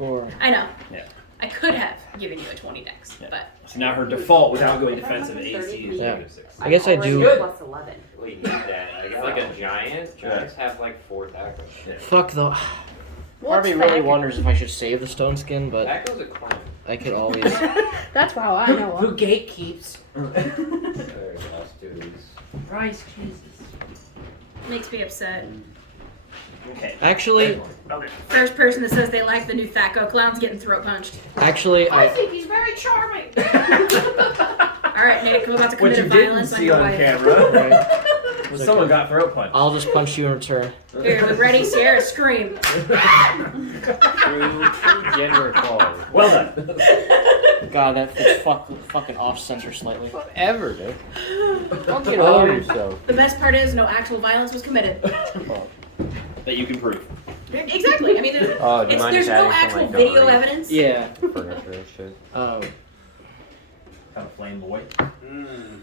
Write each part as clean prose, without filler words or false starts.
4. I know. Yeah. I could have given you a 20 dex, but... So now her default, without going defensive, AC is -6. I guess I do. Plus 11. We need that. I got like a giant. Giants have like 4 tacos. Yeah. Fuck though. What's Harvey really that? wonders if I should save the stone skin, but Tacos are clone. I could always. That's how I know Who him. gatekeeps? Let's do these. Christ Jesus. Makes me upset. Okay. Actually, First person that says they like the new Thaco clown's getting throat punched. actually, I I. think he's very charming. Alright, Nick, we're about to What commit you a didn't violence on see your on wife. camera. Right. was someone got throat punched. I'll just punch you in return. Here, we ready? Sierra, scream. True gender equality. Well done. God, that fits fucking off center slightly. Whatever, dude. Don't get over yourself. The best part is no actual violence was committed. That you can prove. Exactly. I mean, there's, Oh, do you mind there's just no adding actual some, like, video dungarees? evidence. Yeah. Furniture and shit. Oh. Have a flame boy.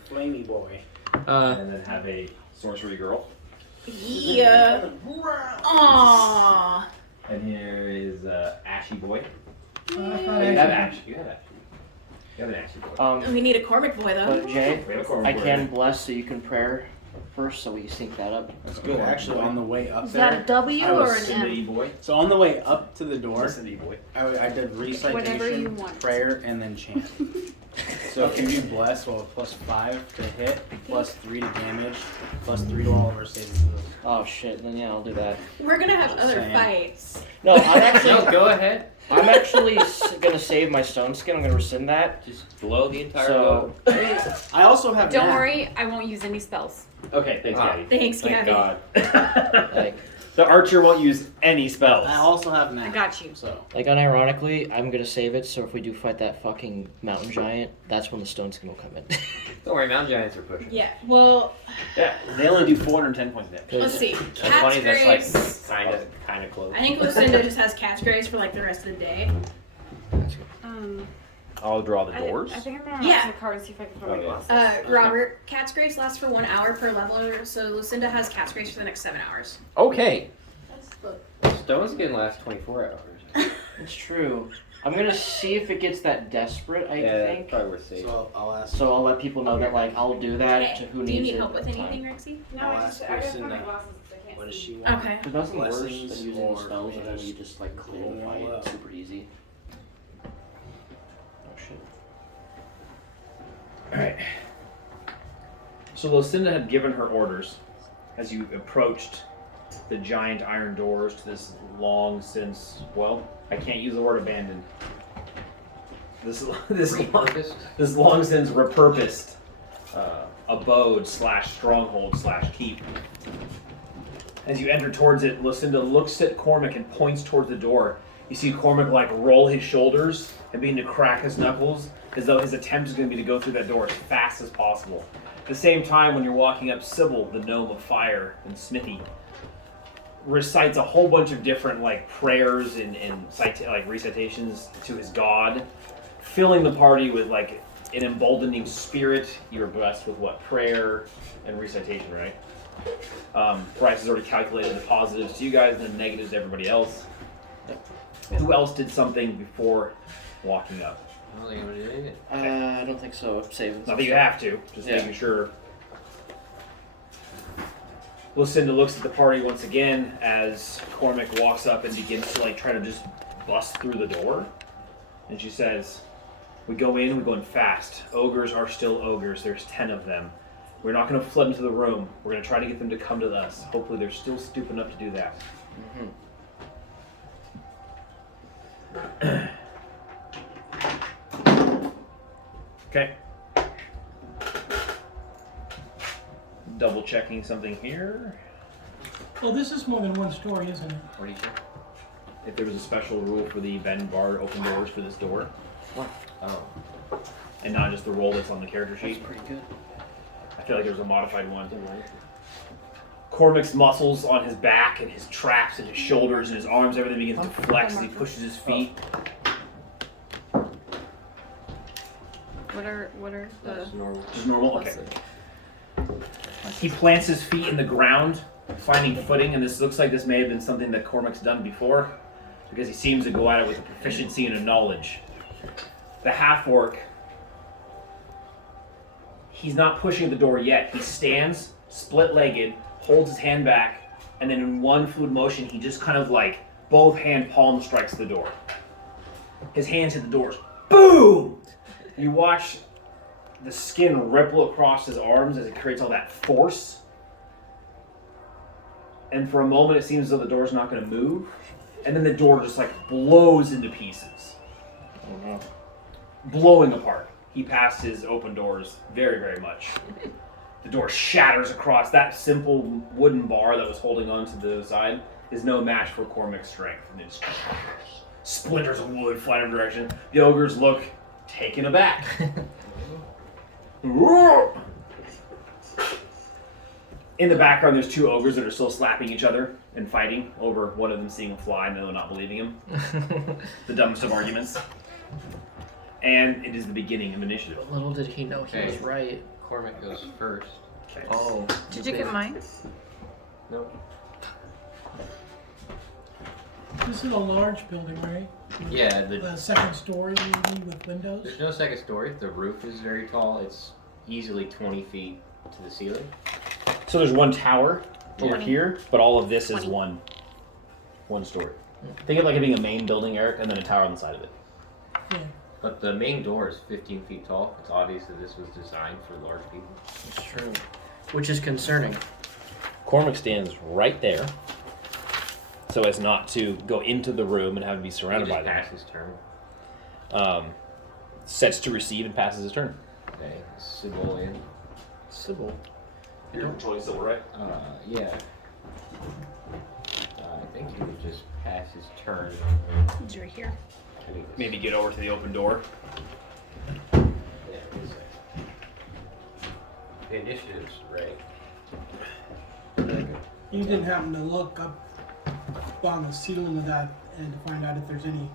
Flamey boy. And then have a sorcery girl. Yeah. Aww. And here is Ashy boy. I You thought have Ash. You have Ash. You have an Ashy boy. We need a Cormac boy, though. But Jay, We have a Cormac I boy. can bless so you can prayer first, so we can sync that up. That's good. Actually, on the way up Is there, that a W I or was an M? Cindy boy. so on the way up to the door, Cindy boy. I did Whatever you recitation, want. prayer, and then chant. So if you do bless, well, +5 to hit, +3 to damage, +3 to all of our saving throws. Oh shit, then yeah, I'll do that. We're gonna have Just other saying. fights. No, I'm actually, No, go ahead. I'm actually gonna save my stone skin. I'm gonna rescind that. Just blow the entire So, I also have Don't nap. worry, I won't use any spells. Okay, thanks, Ah. Daddy. Thanks, Thank Gabby. God. like, The archer won't use any spells. I also have nap. I got you. So unironically, I'm gonna save it. So if we do fight that fucking mountain giant, that's when the stone skin will come in. Don't worry, mountain giants are pushing. Yeah, well, Yeah, they only do 410 points damage. let's see. That's Cat's funny. That's Grace. like kind of close. I think Lucinda just has Cat's Grace for like the rest of the day. I'll draw the I doors. think I'm gonna Yeah. have the card and see if I can put my Okay. glasses. Robert, Cat's Grace lasts for 1 hour per level, so Lucinda has Cat's Grace for the next 7 hours. Okay. That's the Stone skin lasts 24 hours. It's true. I'm gonna see if it gets that desperate. I Yeah, think. probably worth saving. so I'll ask. So I'll let people know that like I'll do that to who Do you needs need it. help with at the anything, time. Rexy? No, I'll I just ask I gotta put my Lucinda, glasses. I can't What does see. she want? Okay. There's nothing worse than Blessings using or spells and then bans? you just like clear the fight. Roll It's up. super easy. Oh shit. Alright. So Lucinda had given her orders as you approached the giant iron doors to this long since, well, I can't use the word abandoned. This Repurposed? this long since repurposed abode / stronghold / keep. As you enter towards it, Lucinda looks at Cormac and points towards the door. You see Cormac like roll his shoulders and begin to crack his knuckles as though his attempt is going to be to go through that door as fast as possible. At the same time, when you're walking up, Sybil, the gnome of fire, and Smithy, recites a whole bunch of different like prayers and like recitations to his god, filling the party with like an emboldening spirit. You were blessed with what? Prayer and recitation, right? Bryce has already calculated the positives to you guys and the negatives to everybody else. Who else did something before walking up? I don't think I'm gonna do anything. I don't think so. I'm saving. Not that you have to, just Yeah. making sure. Lucinda looks at the party once again as Cormac walks up and begins to like try to just bust through the door. And she says, we go in fast. Ogres are still ogres. There's 10 of them. We're not going to flood into the room. We're going to try to get them to come to us. Hopefully they're still stupid enough to do that. Okay. Double checking something here. Well, this is more than one story, isn't it? What do you check? If there was a special rule for the Ben Bard open doors for this door. What? Oh. And not just the roll that's on the character sheet. Pretty good. I feel like there was a modified one. Cormac's muscles on his back and his traps and his shoulders and his arms, everything begins to flex as he pushes his feet. What are the? That's normal. Just normal? Okay. He plants his feet in the ground, finding footing, and this looks like this may have been something that Cormac's done before. because he seems to go at it with a proficiency and a knowledge. The half-orc, he's not pushing the door yet. He stands split-legged, holds his hand back, and then in one fluid motion, he just kind of like both hand palm strikes the door. His hands hit the doors. Boom! You watch the skin ripple across his arms as it creates all that force. And for a moment, it seems as though the door's not going to move. And then the door just like blows into pieces. Blowing apart. He passed his open doors very, very much. The door shatters across. That simple wooden bar that was holding on to the side is no match for Cormac's strength. And it's splinters of wood flying in every direction. The ogres look taken aback. In the background, there's two ogres that are still slapping each other and fighting over one of them seeing a fly and the other not believing him. The dumbest of arguments. And it is the beginning of initiative. Little did he know he was right. Cormac goes first. Okay. Oh. Did you get mine? Nope. This is a large building, right? Yeah, The second story, maybe, with windows? there's no second story. The roof is very tall. It's easily 20 feet to the ceiling. So there's one tower over 20. here, but all of this is 20. one story. Think of it like it being a main building, Eric, and then a tower on the side of it. Yeah. But the main door is 15 feet tall. It's obvious that this was designed for large people. It's true. Which is concerning. Cormac stands right there, so as not to go into the room and have to be He surrounded by just them. passed his turn. Sets to receive and passes his turn. Okay, Sybil in. Sybil. You're controlling Sybil, right? Yeah. I think he would just pass his turn. It's right here. I think this- Maybe get over to the open door. Yeah, it's the initiative's right. You didn't happen to look up on the ceiling of that and to find out if there's any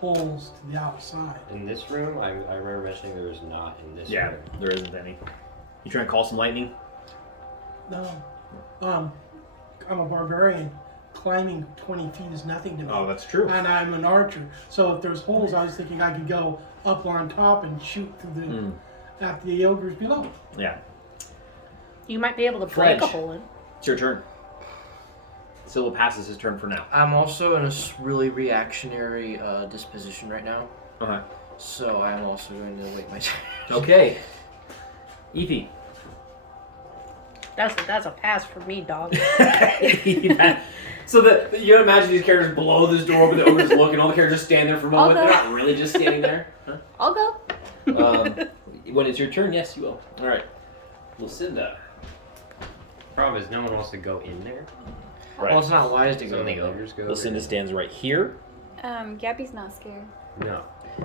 holes to the outside. In this room, I remember mentioning there was not in this Yeah, room. there isn't any. You trying to call some lightning? No. I'm a barbarian. Climbing 20 feet is nothing to me. Oh, that's true. And I'm an archer. So if there's holes, I was thinking I could go up on top and shoot through at the ogres below. Yeah. You might be able to break a Fledge. hole in. It's your turn. Sybil passes his turn for now. I'm also in a really reactionary disposition right now, Okay. so I'm also going to wait my turn. Okay. Evie. That's a pass for me, dog. So you can imagine these characters blow this door open, the ogres look, and all the characters just stand there for a moment. I'll They're go. not really just standing there. Huh? I'll go. When it's your turn, yes, you will. All right. Lucinda. Problem is, no one wants to go in there. Right. Well, it's not wise to So go the in there. ogres go. Lucinda stands right here. Gabby's not scared. No,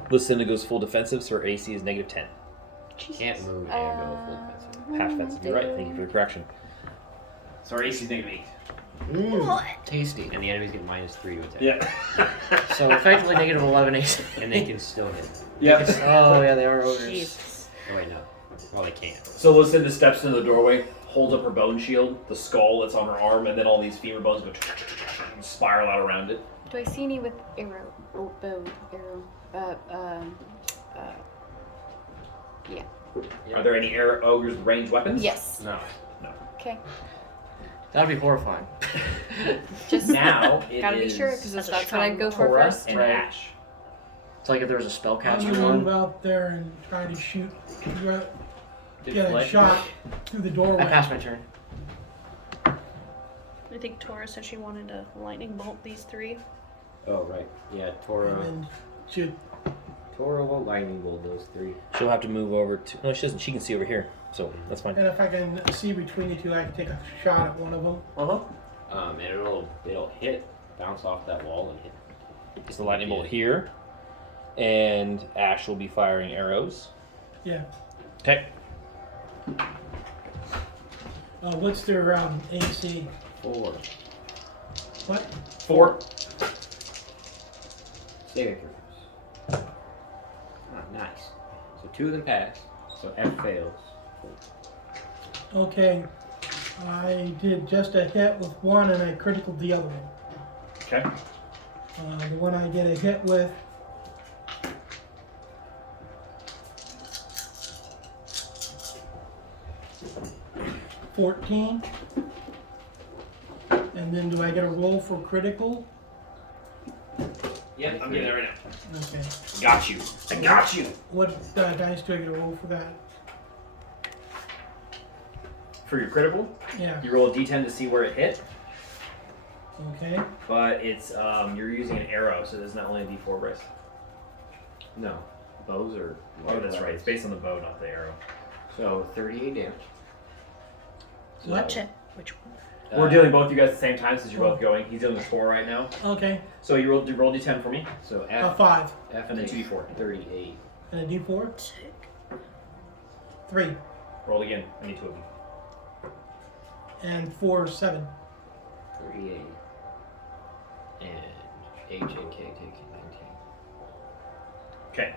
Lucinda goes full defensive, so her AC is -10. can't move and go full defensive. Half defensive. You're right. Thank you for the correction. So our AC is -8. Tasty. And the enemies get -3 to attack. Yeah. So effectively -11 AC. And they can still hit. Yep. Oh yeah, they are ogres. Jesus. Oh wait, no. Well, they can't. So Lucinda steps into the doorway, holds up her bone shield, the skull that's on her arm, and then all these femur bones go and spiral out around it. Do I see any with arrow? Oh, bow, arrow. Yeah. Are there any ogres with ranged weapons? Yes. No. Okay. That'd be horrifying. Just Now it gotta be is sure because That's a that's what I'd go for Cora first. and Right. Ash. It's like if there was a I'm spellcaster gonna one. move out there and try to shoot, Did get a Fletch- shot through the I doorway. passed my turn. I think Tora said she wanted to lightning bolt these three. Oh right. Yeah, And Toro. then shoot. Toro will lightning bolt those 3. She'll have to move over to. No, she doesn't. She can see over here, so that's fine. And if I can see between the two, I can take a shot at one of them. And it'll hit, bounce off that wall and hit. It's the lightning bolt here, and Ash will be firing arrows. Yeah. Okay. What's their AC? 4. What? 4. Saving throws. Ah, nice. So 2 of them pass. So F fails. Okay. I did just a hit with one and I critical the other one. Okay. The one I get a hit with. $14. And then do I get a roll for critical? Yep, I'm getting there right now. Okay. Got you. I got you. What dice do I get a roll for that? For your critical, Yeah. you roll a d10 to see where it hit, Okay. but it's you're using an arrow, so there's not only a d4, Bryce. No. Bows are. Oh, that's right. It's based on the bow, not the arrow. So 38 damage. So, What? Which one? We're dealing both you guys at the same time since you're both going. He's dealing with 4 right now. Okay. So you roll d10 for me, So A F, 5 F and then takes 2d4. 38. and a D4. 3 Roll again. I need 2 of them. and 4, 7. 38. And H and K taking 19. Okay.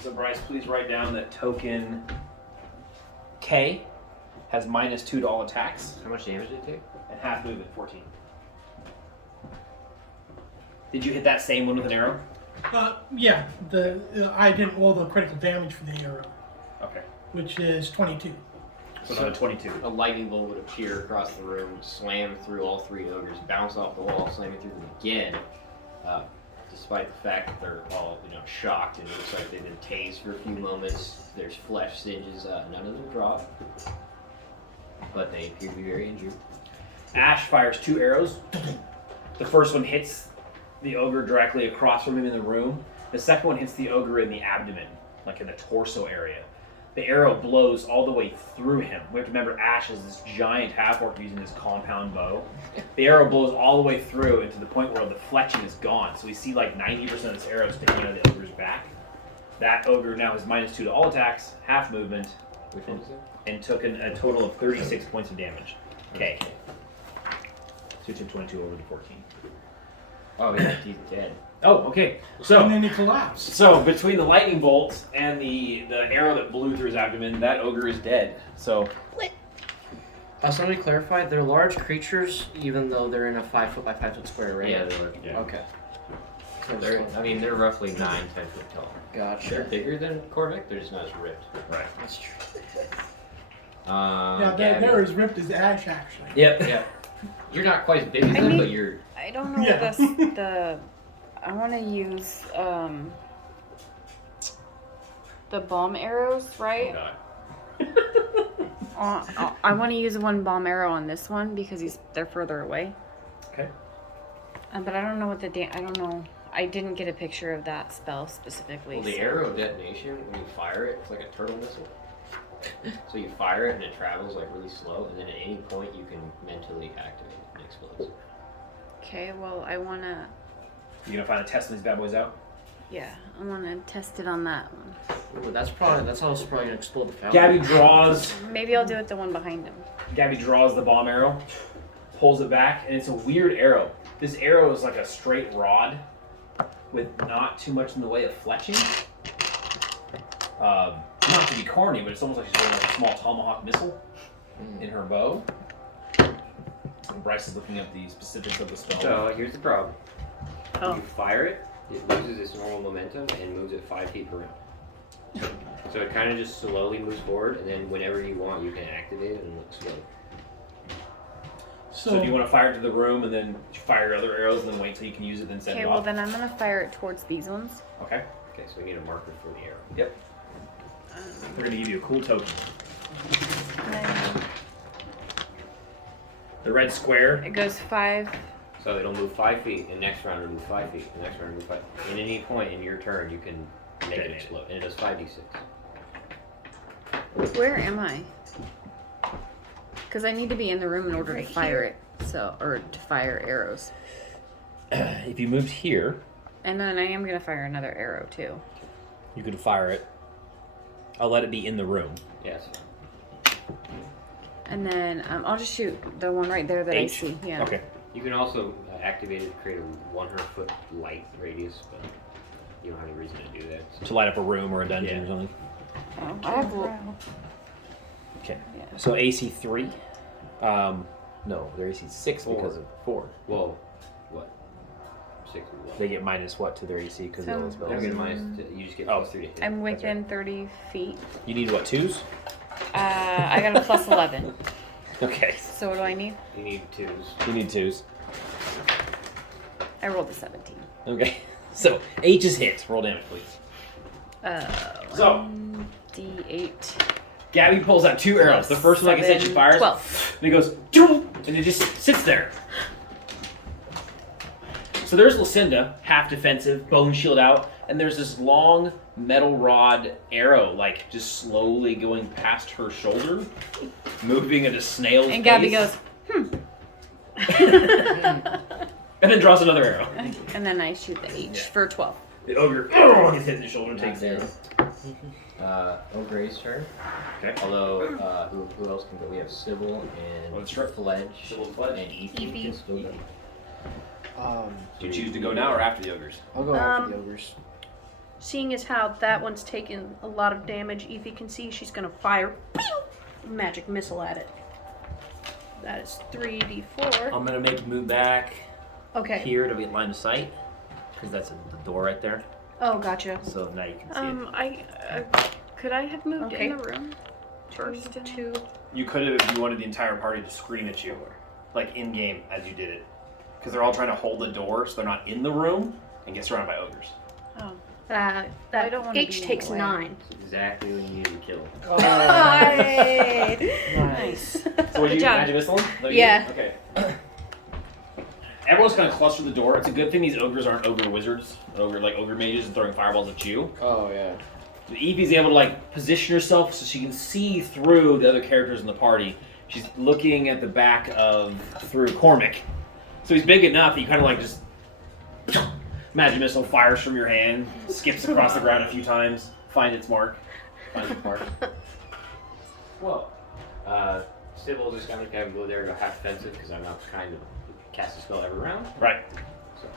So Bryce, please write down that token K has -2 to all attacks How much damage did it take? and half movement, 14. Did you hit that same one with an arrow? Yeah. I didn't roll the critical damage for the arrow, Okay. which is 22. So another 22. A lightning bolt would appear across the room, slam through all 3 ogres, bounce off the wall, slamming through them again. Despite the fact that they're all, shocked and it looks like they've been tased for a few moments. There's flesh singes. None of them drop, but they appear to be very injured. Ash fires 2 arrows. The first one hits the ogre directly across from him in the room. The second one hits the ogre in the abdomen, like in the torso area. The arrow blows all the way through him. We have to remember Ash is this giant half-orc using this compound bow. The arrow blows all the way through and to the point where the fletching is gone. So we see like 90% of this arrow sticking out of the ogre's back. That ogre now has -2 to all attacks, half movement, Which one is it? and took a total of 36 points of damage. Okay. So you took 22 over the 14. Oh yeah, he's dead. Oh, okay. So And then he collapsed. So between the lightning bolt and the arrow that blew through his abdomen, that ogre is dead. So So let me clarify, they're large creatures even though they're in a 5 foot by 5 foot square, right? Yeah, they're Okay. they're roughly 9-10 foot tall. They're Gotcha. bigger than Cormac. They're just not as ripped. right. That's true. Yeah, Gabby. they're as ripped as Ash, actually. Yep. Yeah. You're not quite as big as I them, need- but you're. I don't know Yeah. the I want to use the bomb arrows, right? I want to use one bomb arrow on this one because they're further away. Okay. But I don't know what I don't know. I didn't get a picture of that spell specifically. Well, the so- arrow detonation, when you fire it, it's like a turtle missile. So you fire it and it travels like really slow, and then at any point you can mentally activate it and it explodes. Okay, well I wanna You gonna find a test these bad boys out? I wanna test it on that one. Ooh, that's also probably gonna explode the fountain. Gabby draws Maybe I'll do it the one behind him. the bomb arrow, pulls it back, and it's a weird arrow. This arrow is like a straight rod with not too much in the way of fletching. Not to be corny, but it's almost like she's holding like a small tomahawk missile in her bow. And Bryce is looking up the specifics of the spell. So here's the problem. Oh. You fire it, it loses its normal momentum and moves it 5 feet per round. So it kind of just slowly moves forward, and then whenever you want, you can activate it and explode. So do you want to fire it to the room and then fire your other arrows and then wait till you can use it then send Okay, it well off? then I'm gonna fire it towards these ones. Okay. Okay, so we need a marker for the arrow. Yep. We're gonna give you a cool token. And then The red square. it goes 5. So it'll move 5 feet, and next round it'll move 5 feet, and next round it'll move 5 feet. At any point in your turn, you can make it Detonate it. explode, and it does 5d6. Where am I? Because I need to be in the room in order to fire it. Or to fire arrows. If you moved here, And then I am gonna fire another arrow too. you could fire it. I'll let it be in the room. Yes. And then I'll just shoot the one right there that I H? see. Yeah. Okay. You can also activate it to create a 100-foot light radius, but you don't have any reason to do that. So. To light up a room or a dungeon Yeah. or something. Oh, I have Okay. So AC 3. No, their AC is 6 because of 4. Whoa. What? 6 or what? They get minus what to their AC because of all the I don't spells? get a minus. You just get Oh. plus 3 to hit. I'm That's right. within 30 feet. You need what, 2s? I got a plus 11. Okay. So what do I need? You need 2s. You need 2s. I rolled a 17. Okay. So, H is hit. Roll damage, please. So. 1d8. Gabby pulls out 2 arrows. The first one, like I said, she 7, fires. 12. And it goes, "Doo!" and it just sits there. So there's Lucinda, half defensive, bone shield out, and there's this long metal rod arrow, like just slowly going past her shoulder, moving at a snail's And Gabby pace. goes, And then draws another arrow. and then I shoot the H for 12. The ogre gets hit in the shoulder and takes the arrow. Ogre's turn. Okay. Although, who else can go? We have Sybil and Oh, that's right. Fledge. Sybil and Fledge. And Evie Evie. can still go. Do you choose to go now or after the ogres? I'll go after the ogres. Seeing as how that one's taken a lot of damage, Evie can see she's gonna fire a magic missile at it. That is 3d4. I'm gonna make you move back Okay. here to be in line of sight, because that's the door right there. Oh, gotcha. So now you can see it. Could I have moved Okay. in the room? First, and 2. You could have if you wanted the entire party to scream at you, like in game as you did it, because they're all trying to hold the door so they're not in the room and get surrounded by ogres. Oh. That I don't wanna H be in takes the way. 9. That's exactly when you need to kill him. Nice. So what Good you job. magic missile? Yeah. Okay. Everyone's kind of clustered the door. It's a good thing these ogres aren't ogre wizards, ogre mages, and throwing fireballs at you. Oh, yeah. Evie's able to like position herself so she can see through the other characters in the party. She's looking at the back through Cormac. So he's big enough that you kind of like just magic missile fires from your hand, skips across the ground a few times, finds its mark. Well, Sybil just gonna kind of go there and go half defensive because I'm not trying to cast a spell every round. Right. So,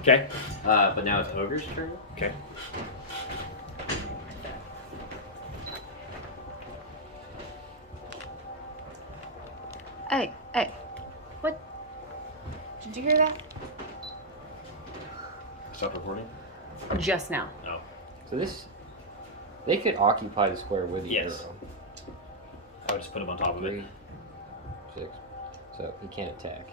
Okay. but now it's Ogre's turn. Okay. Hey, what? Did you hear that? Stop recording. Just now. No. So they could occupy the square with you. Yes. I would just put him on top of it. 3, 6. So he can't attack.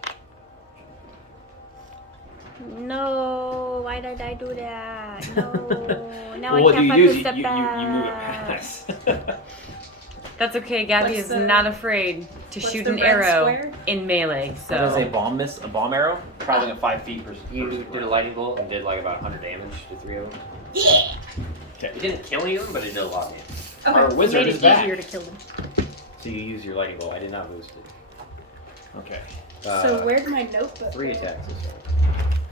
No, why did I do that? No. Now Well, what I you can't do is fucking you step move it back. past. That's okay. Gabby What's is the- not afraid to what's shoot the an red arrow square? in melee. So that is a So bomb arrow, traveling at 5 feet per. You did a lightning bolt and did like about 100 damage to 3 of them. Okay. It didn't kill any of them, but it did a lot of damage. Okay. Our wizard Made is it back. easier to kill them. So you use your lightning bolt. I did not boost it. Okay. So where'd my notebook 3 go? attacks this turn.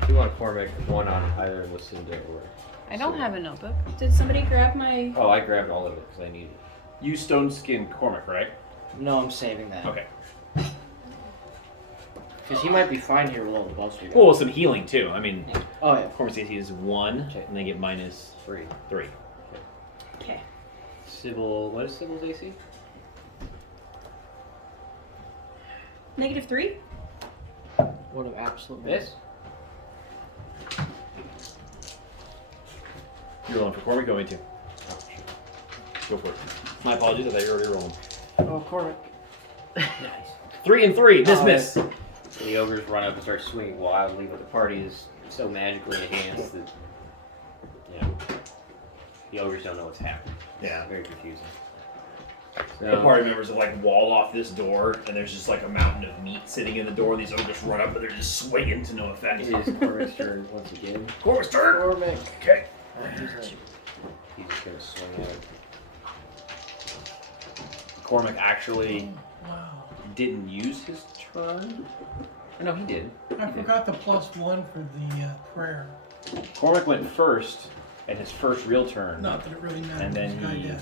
2 on Cormac, 1 on either Lucinda or. I don't Sybil. have a notebook. Did somebody grab my? Oh, I grabbed all of it because I needed it. You stone skin Cormac, right? No, I'm saving that. Okay. Because he might be fine here with all the buffs we got. Well, some healing too. I mean, Oh, yeah. Cormac's AC is 1, Okay. and they get minus 3. 3. Okay. Sybil, what is Sybil's AC? -3. What an absolute Miss? You're rolling for Cormac, going to. Oh, sure. Go for it. My apologies, I thought you were already rolling. Oh, Cormac. 3 and 3, Oh, miss. So the ogres run up and start swinging wildly, but the party is so magically enhanced that, you know, the ogres don't know what's happening. Yeah. It's very confusing. The party members have like wall off this door, and there's just like a mountain of meat sitting in the door, and these ogres run up, but they're just swinging to no effect. It is Cormac's turn once again. Cormac's turn! Cormac. Okay. He's just gonna swing at it. Cormac actually didn't use his turn. No, he did. I forgot the +1 for the prayer. Cormac went first at his first real turn. Not that it really mattered. And then this guy he- did.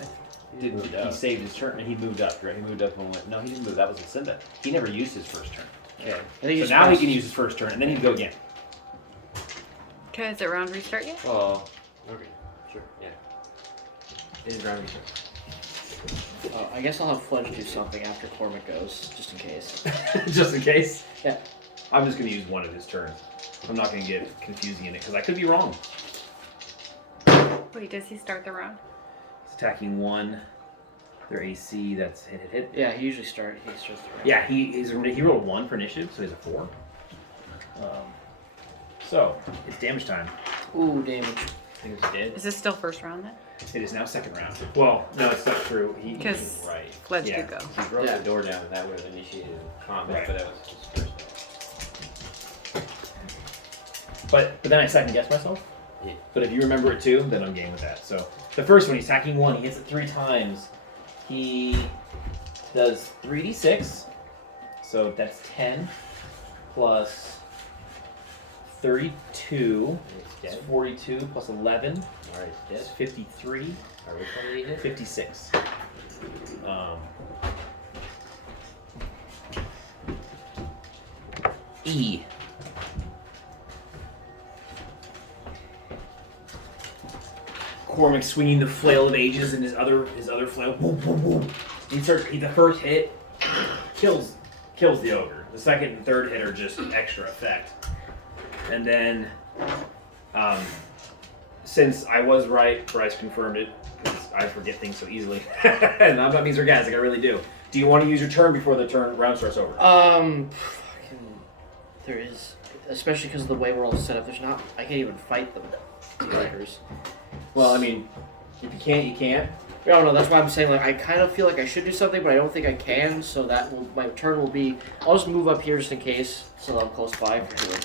Didn't he saved his turn and he moved up, right? He moved up and went. No, he didn't move. That was Lucinda. He never used his first turn. Okay. So now he can use his first turn, and then he can go again. Okay, is the round restart yet? Well, okay. Sure, yeah. It is round return. I guess I'll have Fledge do something after Cormac goes, just in case. Just in case. Yeah. I'm just gonna use one of his turns. I'm not gonna get confusing in it because I could be wrong. Wait, does he start the round? He's attacking one. Their AC, that's hit. Yeah, he usually starts. He starts the round. Yeah, he rolled 1 for initiative, so he's a 4. So it's damage time. Ooh, damage. I think it's dead. Is this still first round then? It is now second round. Well, no, it's not true. He Because Right. Fledge Yeah. could go. He broke Yeah. the door down, and that would have initiated combat, Right. but that was his first attack. But then I second guess myself. Yeah. But if you remember it too, then I'm game with that. So the first one, he's attacking 1. He hits it 3 times. He does 3d6. So that's 10 plus 32. It's It's dead. 42 plus 11. Alright, it's It's dead. 53. Alright, which one did he hit? 56. E. Cormac swinging the flail of ages and his other flail. Boom, boom, boom. The first hit kills the ogre. The second and third hit are just extra effect. And then, since I was right, Bryce confirmed it because I forget things so easily, and I'm not being sarcastic. I really do. Do you want to use your turn before the round starts over? There is, especially because of the way we're all set up. I can't even fight them. Tigers. Well, I mean, if you can't, you can't. No, that's why I'm saying, like, I kind of feel like I should do something, but I don't think I can, so my turn will be, I'll just move up here just in case, so that I'm close by for sure.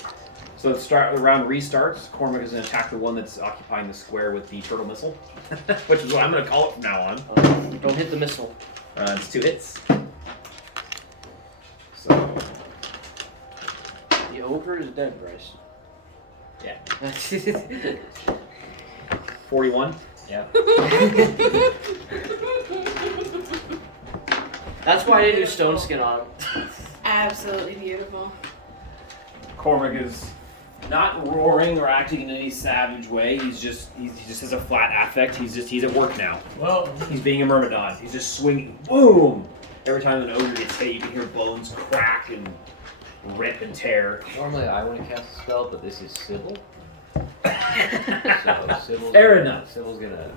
So the round restarts. Cormac is going to attack the one that's occupying the square with the turtle missile, which is what I'm going to call it from now on. Don't hit the missile. It's 2 hits. So, The ogre is dead, Bryce. yeah, Yeah. 41. Yeah. That's why I didn't do stone skin on him. Absolutely beautiful. Cormac is not roaring or acting in any savage way. He just has a flat affect. He's at work now. Well, He's being a myrmidon. He's just swinging. Boom! Every time an ogre gets hit, you can hear bones crack and rip and tear. Normally I want to cast a spell, but this is civil. So civil's Fair gonna, enough. Civil's gonna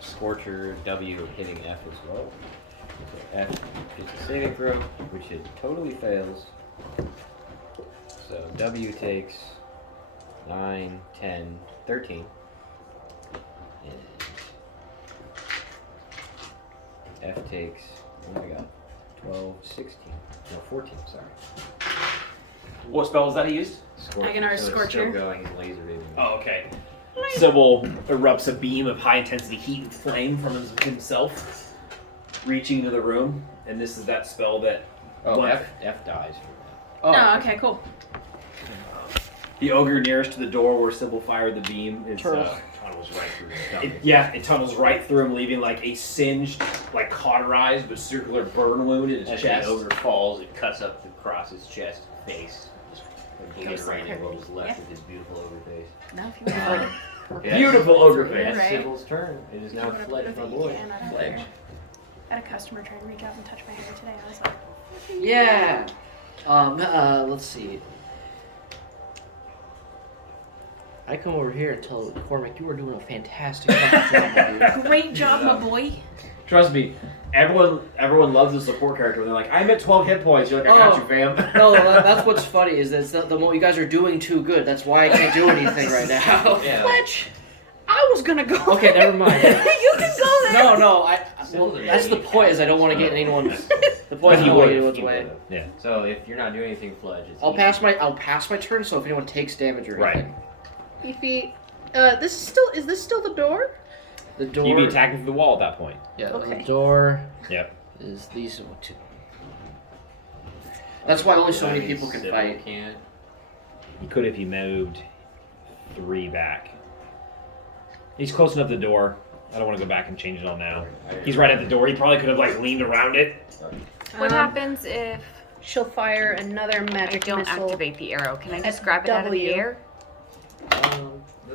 Scorcher W hitting F as well. So F gets a saving throw, which it totally fails. So W takes 9, 10, 13. And F takes, oh my god, 12, 16. No, 14, sorry. What spell was that he used? Scorcher. Aganar so Scorcher. It's still going, he's laser beaming. Oh, okay. Sybil erupts a beam of high intensity heat and flame from himself, reaching into the room, and this is that spell that Oh, What? F dies for Oh, Oh, okay, cool. the ogre nearest to the door where Sybil fired the beam is Turtle. tunnels right through his stomach. it tunnels right through him, leaving like a singed, like cauterized but circular burn wound in his As chest. the ogre falls, it cuts up across his chest, face, just obliterating what was left of his beautiful ogre face. Now if you want Yes. Beautiful ogre It's face. Sybil's turn. It is now Fledge, my boy. I had a customer try to reach out and touch my hair today. I was like, Yeah. Let's see. I come over here and tell Cormac you were doing a fantastic job, dude. great job, my boy. Trust me, everyone loves the support character. They're like, I'm at 12 hit points. You're like, I got you, fam. No, that's what's funny is that the more you guys are doing too good. That's why I can't do anything right now. Yeah. Fletch, I was gonna go. Okay, never mind. You can go there. No, well, that's the point. Is I don't want to get in anyone's. The point is I He don't want to would. get in anyone's He way. would've. Yeah. So if you're not doing anything, Fledge, it's I'll easy. pass my turn. So if anyone takes damage or Right. anything, Fifi, is this still the door? the door. You'd be attacking through the wall at that point. Yeah, Okay. the door Yep. is these two. That's why only so That many means people can Sybil fight. Can't. He could if he moved 3 back. He's close enough to the door. I don't want to go back and change it all now. He's right at the door. He probably could have like leaned around it. What Um, happens if She'll fire another I magic don't missile. activate the arrow? Can I at just grab it out of the W. air? I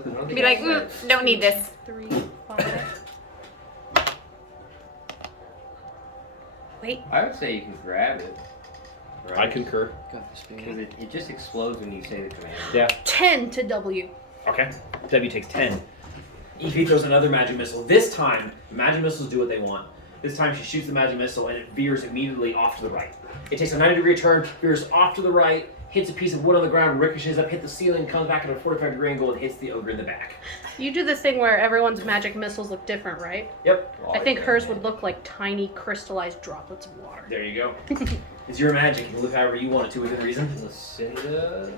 don't Be like, don't need this. 3, 5. Wait. I would say you can grab it. Right? I concur. Got this Because baby. it just explodes when you say the command. Yeah. 10 to W. Okay. W takes 10. Evie throws another magic missile. This time, magic missiles do what they want. This time she shoots the magic missile and it veers immediately off to the right. It takes a 90-degree turn, veers off to the right, hits a piece of wood on the ground, ricochets up, hits the ceiling, comes back at a 45-degree angle, and hits the ogre in the back. You do this thing where everyone's magic missiles look different, right? Yep. I think hers would look like tiny crystallized droplets of water. There you go. It's your magic. You can look however you want it to within reason. Lucinda.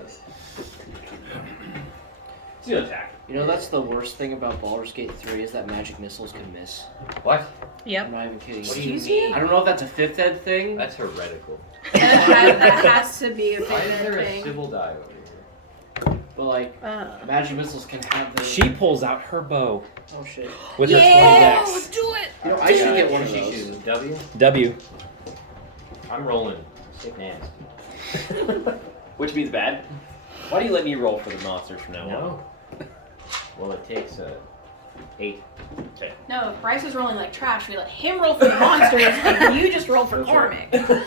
It's an attack. You know, that's the worst thing about Baldur's Gate 3 is that magic missiles can miss. What? I'm Yep. not even kidding. What do you Excuse mean? me? I don't know if that's a 5th ed thing. That's heretical. That has to be a Why is big there a thing. civil die over here? But like, magic missiles can have the. She pulls out her bow Oh shit. with her 20 dex. do it! You know, I should get one of She those. chooses W. W. I'm rolling. Sick nasty. Which means bad. Why do you let me roll for the monsters from now on? No. Well, it takes 8. No, if Bryce was rolling like trash, we let him roll for the monsters, and you just roll for That's right. Cormac.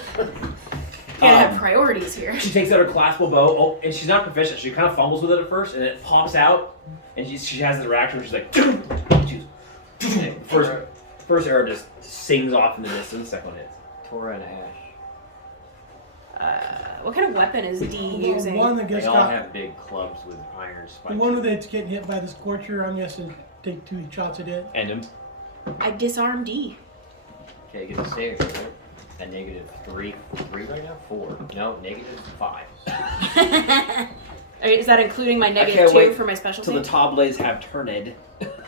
Gotta have priorities here. She takes out her claspable bow, and she's not proficient. She kind of fumbles with it at first, and it pops out, and she has the reaction where she's like, first arrow just sings off in the distance. Second one hits. Tora and Ash. What kind of weapon is D The using? one that They gets all got, have big clubs with iron the spikes. one that's getting hit by the scorcher, I'm guessing take 2 shots at it. End him. I disarm D. Okay, get the save, right? A -3 right now? 4. No, -5. Is that including my can't -2 wait for my special Till the save? top blades have turned.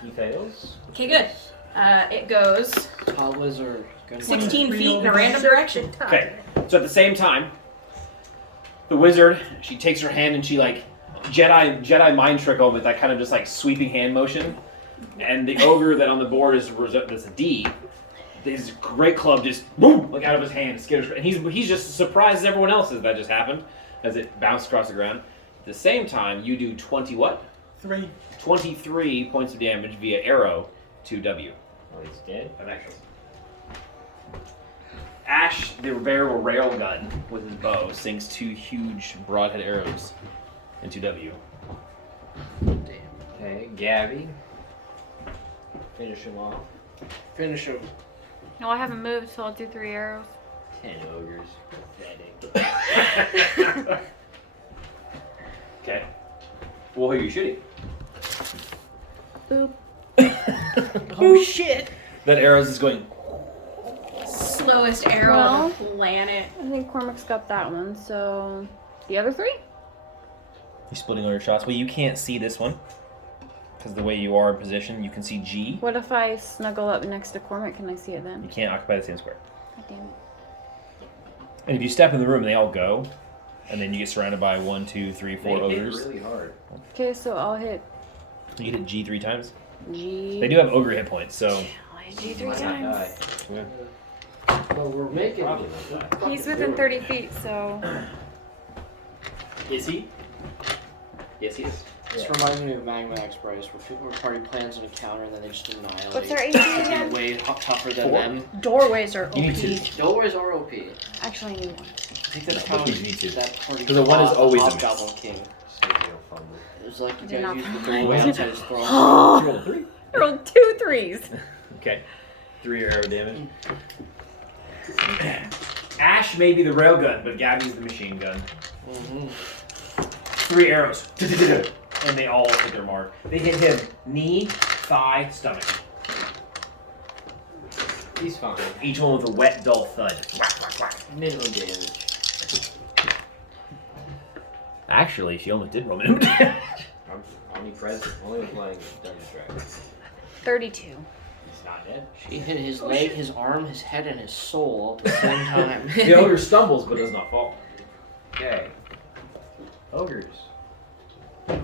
He fails. Okay, good. It goes Toddlers are gonna 16 feet in a random direction. Okay, so at the same time, the wizard, she takes her hand and she like Jedi mind trick him with that kind of just like sweeping hand motion, and the ogre that on the board is that's a D. His great club just boom like out of his hand, skitters, and he's just as surprised as everyone else as that just happened, as it bounced across the ground. At the same time, you do 3. 23 points of damage via arrow to W. Oh, he's dead? Eventually. Ash, the variable rail gun with his bow, sinks 2 huge broadhead arrows into W. Okay, Gabby. Finish him off. finish him. No, I haven't moved, so I'll do 3 arrows. 10 ogres. Pathetic. Okay. Well, who are you shooting? Boop. Oh shit! That arrows is going. Slowest arrow on the planet. I think Cormac's got that one, so the other 3? You're splitting all your shots. Well, you can't see this one because the way you are in position, you can see G. What if I snuggle up next to Cormac? Can I see it then? You can't occupy the same square. God damn it. And if you step in the room and they all go, and then you get surrounded by 1, 2, 3, 4 They hit ogres. really hard. Okay, so I'll hit You get hit G 3 times. G. They do have ogre hit points, so. I'll hit G 3 Might not times. die. Yeah. Well, we're making. Probably not die. He's within 30 feet, so. Is he? Yes, he is. This reminds me of Magma X Bryce, where people were party plans an encounter and then they just annihilate. What's our AC It's again? way tougher than 4. them. Doorways are OP. You need to. Doorways are OP. Actually, I need 1. I think that's No, how you need to. that party. 'Cause the one is always a miss. Hobgoblin King. Still feel fumble. It was like you Did guys not used the find doorway mine. outside his throne. You rolled a 3. I rolled 2 3s. Okay. 3 arrow damage. Ash may be the railgun, but Gabby's the machine gun. Mm-hmm. 3 arrows. And they all hit their mark. They hit him knee, thigh, stomach. He's fine. Each one with a wet, dull thud. Whack, whack, whack. Minimum damage. Actually, she almost did roll minimum damage. I'm omnipresent. Only when playing Dungeon Dragon. 32. He's not dead. She hit his leg, his arm, his head, and his soul at the same time. The ogre stumbles but does not fall. Okay. Ogres.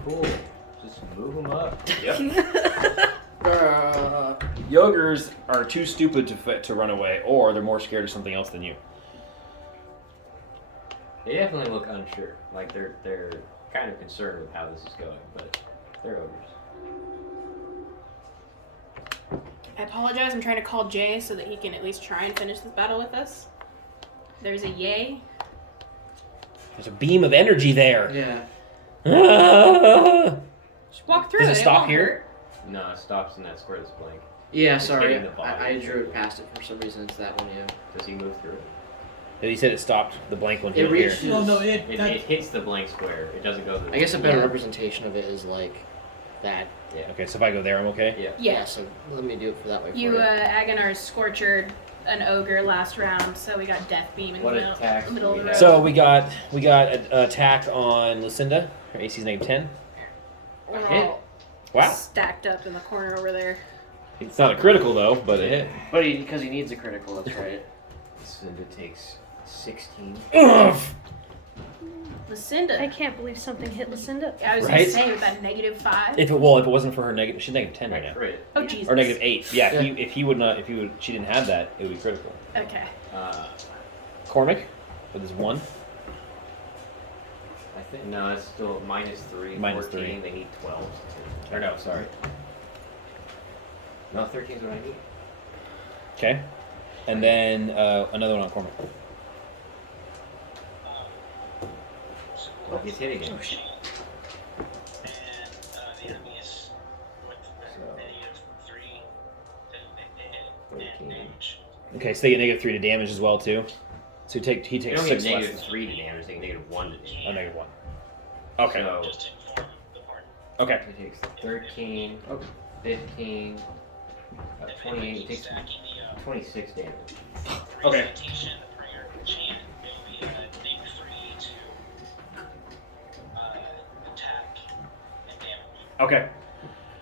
Cool. Just move them up. Yep. Uh, The ogres are too stupid to run away, or they're more scared of something else than you. They definitely look unsure. Like they're kind of concerned with how this is going, but they're ogres. I apologize. I'm trying to call Jay so that he can at least try and finish this battle with us. There's a yay. There's a beam of energy there. Yeah. Ah! Just walk through Does it. it stop won't here? hurt. No, it stops in that square that's blank. Yeah, It's sorry. hitting the bottom. I drew it past it for some reason. It's that one, yeah. Does he move through it? He said it stopped the blank one It here. reached. No, It hits the blank square. It doesn't go to the... I guess a better Yeah. representation of it is like that. Okay, so if I go there, I'm okay? Yeah. Yeah. So let me do it for that way. You, for you. Aganar scorchered an ogre last round, so we got death beam in What the attacks middle do of we the have? road. So we got an attack on Lucinda. Her AC's -10. We're hit. all Wow. stacked up in the corner over there. It's not a critical though, but it hit. But because he needs a critical, that's right. Lucinda takes 16. Ugh. Lucinda. I can't believe something hit Lucinda. I was Right? gonna say with that -5. If it wasn't for her negative, she's -10 right now, Crit. Oh Jesus. or -8. Yeah, Yeah. if she didn't have that, it would be critical. Okay. Cormac with his 1. I think no, it's still -3. Minus 14. 3. They need 12. Or no, sorry. No, 13 is what I need. Okay, and then another one on Cormac. Oh, he's hitting it. Okay, so they get -3 to damage as well too. So he They takes don't 6 get less. -3 to damage. They get -1 to damage. Oh, -1. Okay. So Okay. he takes 13, 15, 28. He takes 26 damage. Okay. Okay.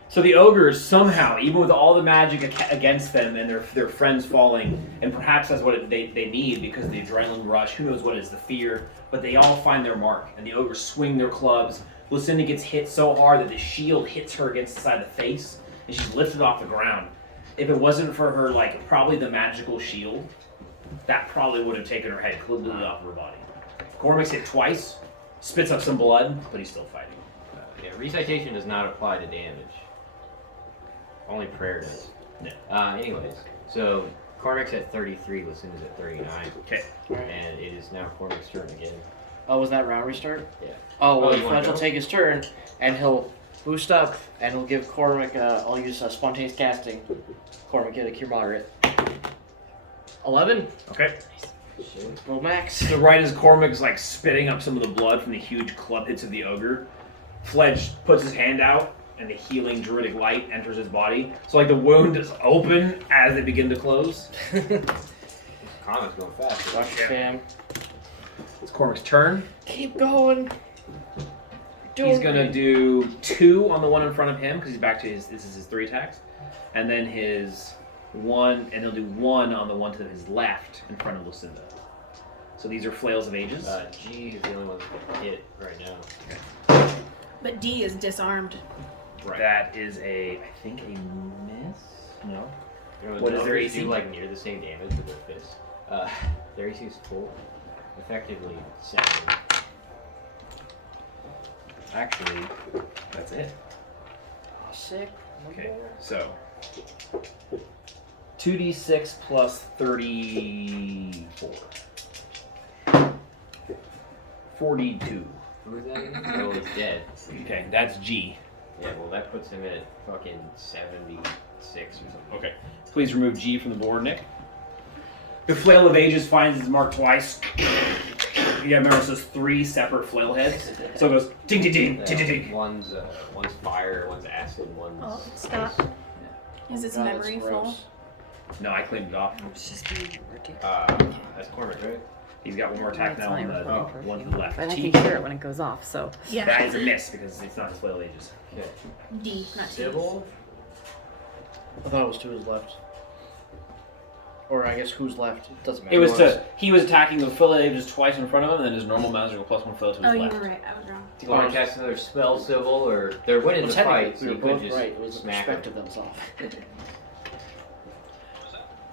So the ogres somehow, even with all the magic against them and their friends falling, and perhaps that's what they need because of the adrenaline rush, who knows what it is, the fear, but they all find their mark, and the ogres swing their clubs. Lucinda gets hit so hard that the shield hits her against the side of the face, and she's lifted off the ground. If it wasn't for her, probably the magical shield, that probably would have taken her head completely off of her body. Cormac's hit twice, spits up some blood, but he's still fighting. Yeah, recitation does not apply to damage. Only prayer does. Yeah. Anyways, so Cormac's at 33, Lucinda's at 39, Okay. and it is now Cormac's turn again. Oh, was that round restart? Yeah. Oh, well, Oh, you wanna Fletch will go? take his turn, and he'll boost up, and he'll give Cormac, I'll use spontaneous casting. Cormac, get a cure moderate. 11? Okay. Go max. So right as Cormac's spitting up some of the blood from the huge club hits of the ogre, Fledge puts his hand out, and the healing druidic light enters his body. So the wound is open as they begin to close. Cormac's going fast. Watch your spam. It's Cormac's turn. Keep going. He's gonna do 2 on the one in front of him because he's back to this is his 3 attacks, and then his 1, and he'll do 1 on the one to his left in front of Lucinda. So these are flails of ages. G is the only one that's hit right now. But D is disarmed. Right. That is I think a miss. No. What is their their AC? do near the same damage with their fists? Their AC is 4. Effectively 7. Actually, that's it. Sick. Okay, so 2d6 plus 34. 42. Who is that again? Oh, he's dead. Okay, that's G. Yeah, well, that puts him at fucking 76 or something. Okay. Please remove G from the board, Nick. The Flail of Ages finds its mark twice. Yeah, remember, so it's 3 separate flail heads. So it goes ding ding ding ding ding ding. One's fire, one's acid, one's... Oh, stop. Is its God, that's memory gross. full? No, I cleaned it off. That's Cormac, right? He's got one more attack It's now on only the referring one to to the left. But I T. can hear it when it goes off, so. Yeah. That is a miss because it's not his Flail of Ages. Okay. D, not T. Sybil? I thought it was to his left. Or I guess who's left. It doesn't matter. It was he was attacking the Flail of Ages twice in front of him, and then his normal magical +1 flail to his Oh, you left. were right. I was wrong. Do you want to cast another spell, Sybil, or they're winning Well, the fight, technically, so we you were could both just right. It was the smack perspective them. that was off.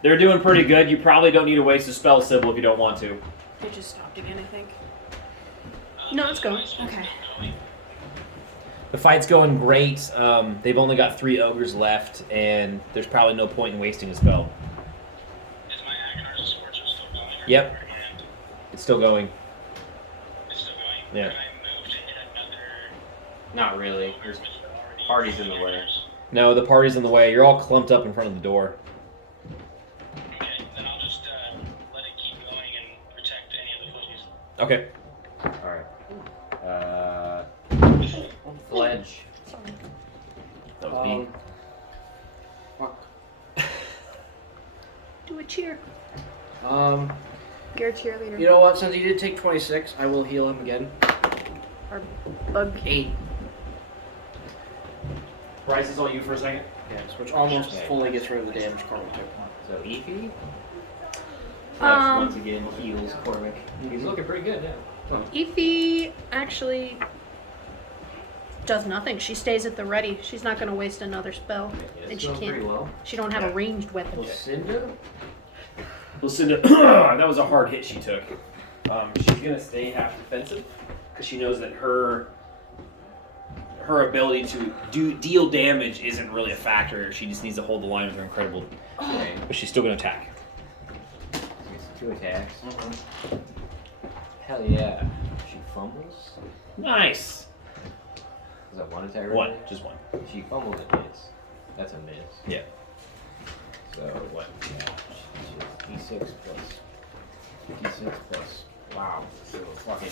They're doing pretty good. You probably don't need to waste a spell, Sybil, if you don't want to. It just stopped again, I think. No, it's going. Okay. The fight's going great. They've only got 3 ogres left, and there's probably no point in wasting a spell. Yep. It's still going. It's still going. Yeah. Can I move to hit another? Not really. There's parties in the way. No, the party's in the way. You're all clumped up in front of the door. Okay, then I'll just let it keep going and protect any of the footies. Okay. Fledge. That was me. Fuck. Do a cheer. You're a cheerleader. You know what? Since he did take 26, I will heal him again. Or bug. 8. Bryce is on you for a second. Yes, which almost Okay. fully gets rid of the damage Carl took. So Eefy. Flex Um, once again heals Cormac. He's looking pretty good now. Eefy actually does nothing. She stays at the ready. She's not going to waste another spell. Yeah, And it's she going pretty can't. well. She don't have a ranged weapon. Lucinda? Lucinda, that was a hard hit she took. She's gonna stay half defensive because she knows that her ability to deal damage isn't really a factor. She just needs to hold the line with her incredible. Okay. But she's still gonna attack. Gets 2 attacks. Hell yeah. She fumbles. Nice. Is that 1 attack? One, really? just one. She fumbles and hits. That's a miss. Yeah. So what? Yeah. D6 plus. D6 plus. Wow. So fucking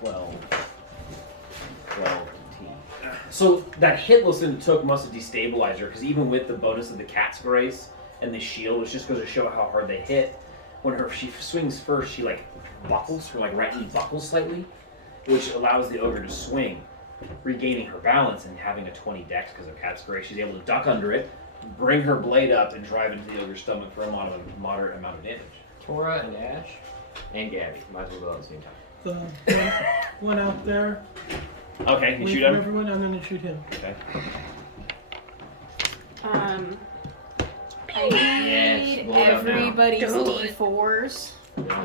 12. 12 T. So that hit Lucinda took must have destabilized her because even with the bonus of the cat's grace and the shield, which just goes to show how hard they hit. When she swings first, she like buckles, her like right knee buckles slightly, which allows the ogre to swing, regaining her balance and having a 20 dex because of cat's grace. She's able to duck under it, bring her blade up, and drive into the ogre's stomach for a moderate amount of damage. Tora and Ash and Gabby. Might as well go at the same time. The one out there. Okay, you Wait shoot for him. everyone and then shoot him. Okay. I Yes, need blow it up now. everybody's Do D4s.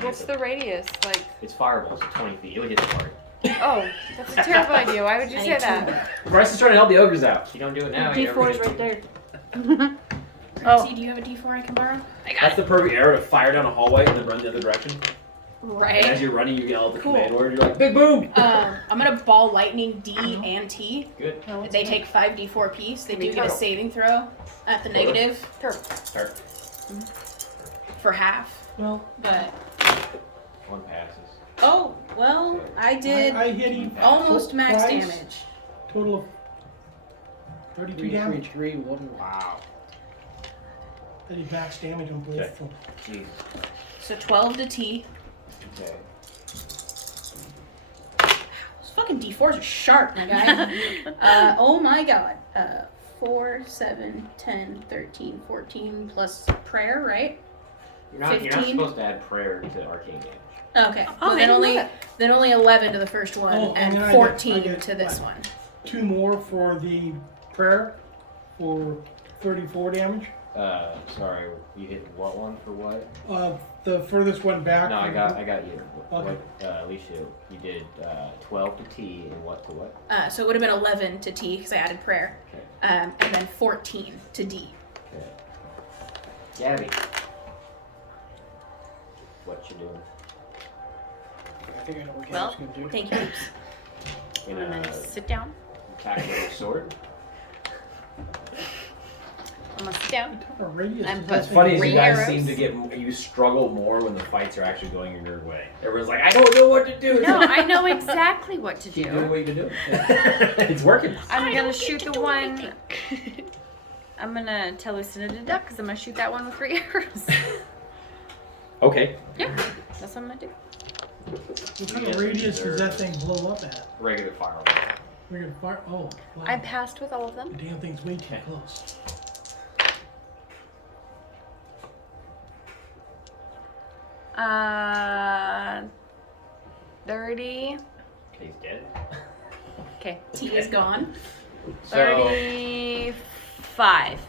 What's the radius? Like, It's fireballs at 20 feet. You'll hit the target. oh, that's a terrible idea. Why would you I say need that? Bryce is trying to help the ogres out. If you don't do it now, you never D4 is get right there. Oh. Do you have a D4 I can borrow? That's the perfect arrow to fire down a hallway and then run the other direction. And as Right. you're running, you yell out the Cool. command order. You're like, big boom! I'm gonna ball lightning D and T. Good. They take 5d4 piece. They Can be do get a turtle. saving throw at the negative Start. for half. Well, But One passes. oh well, I did I hit him almost max twice. damage. Total of 32 damage. 3, 1. Wow. That he max damage on both Okay. of them. Jeez. So 12 to T. Okay. Those fucking D4s are sharp, my guy. Oh my god. 4, 7, 10, 13, 14 plus prayer, right? You're not 15? supposed to add prayer to arcane damage. Okay. Oh, Well, I then didn't only 11 to the first one Oh, and then and I 14 get to this what? one. 2 more for the prayer for 34 damage. Sorry, you hit what one for what? The furthest one back. No, I got you. Okay. Alicia, you did 12 to T and what to what? So it would have been 11 to T because I added prayer. Okay. And then 14 to D. Okay. Gabby. What you doing? I think I know what Well, Gabby's gonna do. Thank you. I'm Gonna gonna sit down. attack with a sword? I'm gonna sit down. A radius I'm is put What's that funny thing? is you Green guys arrows. seem to you struggle more when the fights are actually going in your way. Everyone's like, I don't know what to do. No, I know exactly what to Keep doing do. what you've been doing. It's working. I'm gonna shoot the one. I'm gonna tell Lucinda to duck because I'm gonna shoot that one with 3 arrows. Okay. Yeah, that's what I'm gonna do. What kind of radius does that thing blow up at? Regular fireball. We're gonna fire. Oh, wow. I passed with all of them. The damn thing's way too close. Uh, 30. He's dead. Okay. T is gone. So, 35.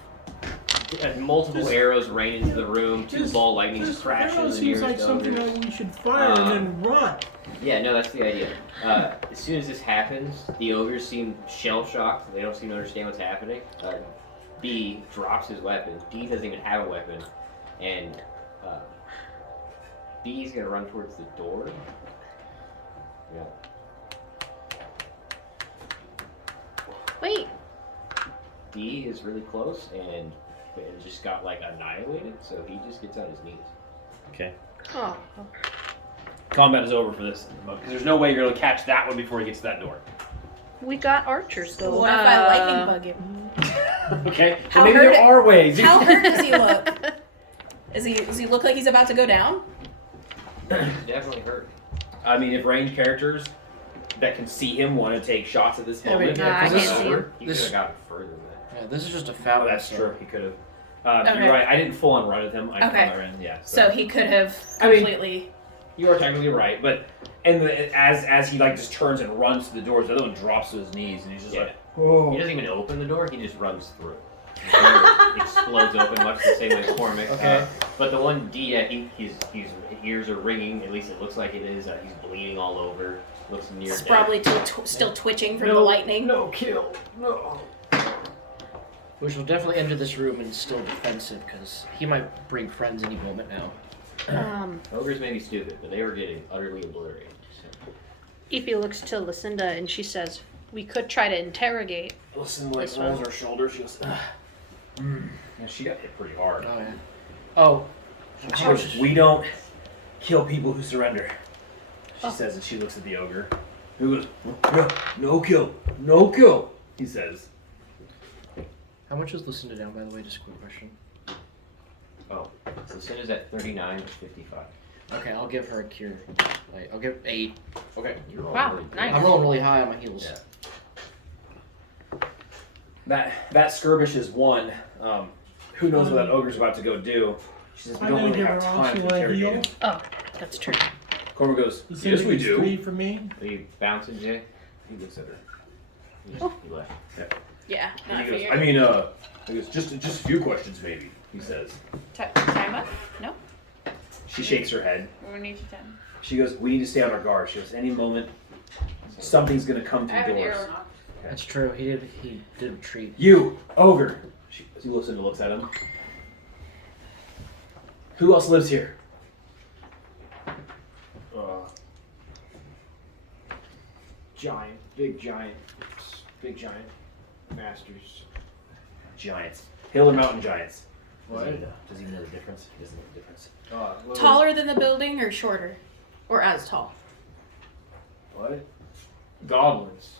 multiple arrows rain into the room. 2 This- ball lightning This crashes arrow in the seems nearest like something ogre. that we should fire and then run. Yeah, no, that's the idea. As soon as this happens, the ogres seem shell shocked. They don't seem to understand what's happening. B drops his weapon. D doesn't even have a weapon, and D's gonna run towards the door. Yeah. Wait. D is really close and it just got like annihilated, so he just gets on his knees. Okay. Oh. Combat is over for this because there's no way you're gonna catch that one before he gets to that door. We got archers though. What if I lightning bug him? Okay. How Maybe hurt- there are ways. How hurt does he look? Does he look like he's about to go down? Definitely hurt. I mean, if range characters that can see him want to take shots at this Yeah, moment, but- I 'cause this- can't see him. He could This- have gotten further than that. Yeah, this is just a oh, foul. that's so- true. He could have. Okay. You're right. I didn't full on run with him. I Okay. caught in. Yeah. So he could have I mean- completely. You are technically right, but as he like just turns and runs to the doors, the other one drops to his knees, and he's just Yeah. like, "Whoa!" He doesn't even open the door, he just runs through. The door explodes open, much the same way Cormac. Okay. But the one D, his ears are ringing, at least it looks like it is. He's bleeding all over. Looks near It's dead. probably still twitching from the lightning. No kill. No. We shall definitely enter this room and still defensive because he might bring friends any moment now. Ogres may be stupid, but they were getting utterly obliterated. So. Ify looks to Lucinda and she says, "We could try to interrogate." Listen, like This rolls one. her shoulders. She goes, "Ugh." Yeah, she got hit pretty hard. Oh yeah. Oh. She goes, "We don't kill people who surrender." She says, and she looks at the ogre. Who goes, no kill, no kill. He says. How much is Lucinda down, by the way? Just a quick question. Oh, so Cinna's at 39 to 55. Okay, I'll give her a cure. Like, I'll give 8. Okay. You're all Wow, really good. nice. I'm rolling really high on my heels. Yeah. That skirmish is one. Who knows what that ogre's about to go do? She says, "We don't really have time to interrogate him." Oh, that's true. Cormac goes, The "Yes, we do." 3 for me. Are you bouncing, Jay? He looks at her. He left. Yeah. And Not he goes, figured. "I mean, he goes, just a few questions, maybe." He says. Time up? No? She shakes her head. We need to time. She goes, "We need to stay on our guard." She goes, "Any moment, something's gonna come through the doors." That's true. He did retreat. You, ogre. She looks and looks at him. Who else lives here? Giant, big giant masters. Giants. Hill or mountain giants? What? Does he know the difference? He doesn't know the difference. Taller than the building or shorter? Or as tall? What? Goblins.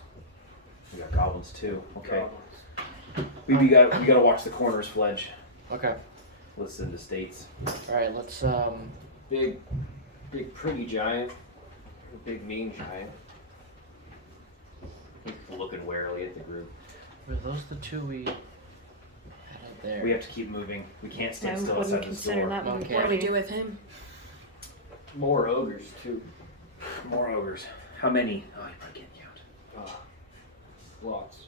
We got goblins too. Okay. We gotta watch the corners, Fledge. Okay. Listen to states. All right. Let's Big pretty giant. Big mean giant. He's looking warily at the group. Were those the two we had up there? We have to keep moving. We can't stand I still wouldn't outside this consider door. that one. Okay. What do we do with him? more ogres too. More ogres. How many? Oh, you probably can't count. Lots.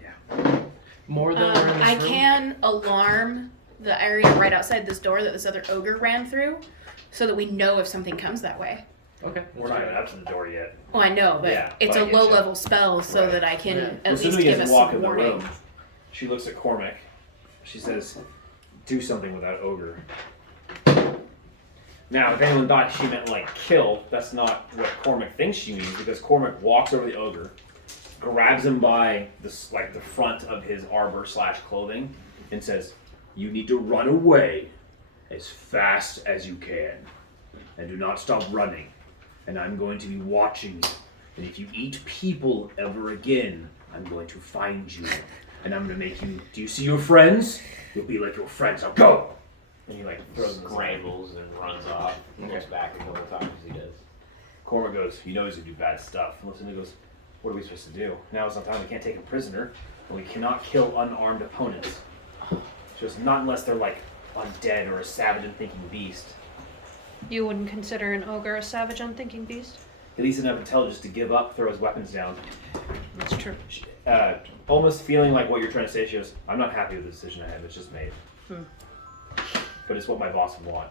Yeah. More than were in this I room? can alarm the area right outside this door that this other ogre ran through, so that we know if something comes that way. Okay. We're not even up to the door yet. Oh, I know, but Yeah, it's but a I get you. low-level spell, so Right. that I can Yeah. at As soon least as he give gets us a walk some in the warning. room, she looks at Cormac. She says, "Do something with that ogre." Now, if anyone thought she meant like kill, that's not what Cormac thinks she means, because Cormac walks over the ogre, grabs him by the front of his arbor/clothing, and says, "You need to run away as fast as you can, and do not stop running. And I'm going to be watching you. And if you eat people ever again, I'm going to find you, and I'm going to make you. Do you see your friends? You'll be like your friends. Now go!" And he like throws him Scrambles and runs off. He looks back a couple times as he does. Cormac goes, "You know he's gonna do bad stuff." And Lucinda goes, "What are we supposed to do? Now is not time. We can't take him prisoner, and we cannot kill unarmed opponents." She goes, "Not unless they're like undead or a savage unthinking beast. You wouldn't consider an ogre a savage, unthinking beast? At least enough intelligence to give up, throw his weapons down." That's true. Almost feeling like what you're trying to say, she goes, "I'm not happy with the decision I have. It's just made. But it's what my boss would want.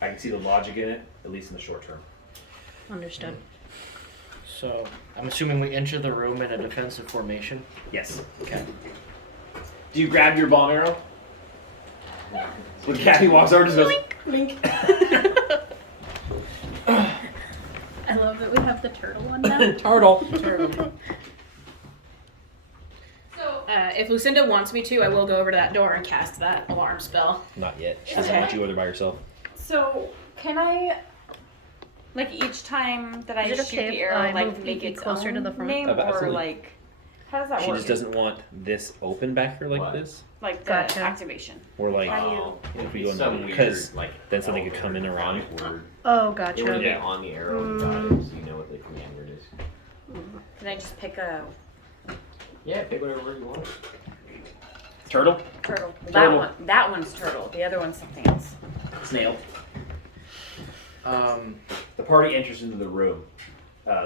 I can see the logic in it, at least in the short term." Understood. So I'm assuming we enter the room in a defensive formation. Yes. Okay. Do you grab your bomb arrow? When Kathy walks over, just goes, blink. love that we have the turtle one now. Turtle. Turtle. So, if Lucinda wants me to, I will go over to that door and cast that alarm spell. Not yet. She Okay. doesn't want you over there by yourself. So can I, like each time that I Is it shoot okay the if arrow, I like move make Evie its closer own to the front? name, or Absolutely. like how does that She work? just doesn't want this open back here like What? this. Like the Gotcha. activation. Or like, How do Oh, if it'd we be go in some the- weird, because like, then something could come in around. word. Oh, It gotcha. would be Yeah. on the arrow and got it, so you know what the command word is. Can I just pick a Yeah, pick whatever word you want. Turtle, turtle? That Turtle. one. That one's turtle. The other one's something else. snail. Um, The party enters into the room.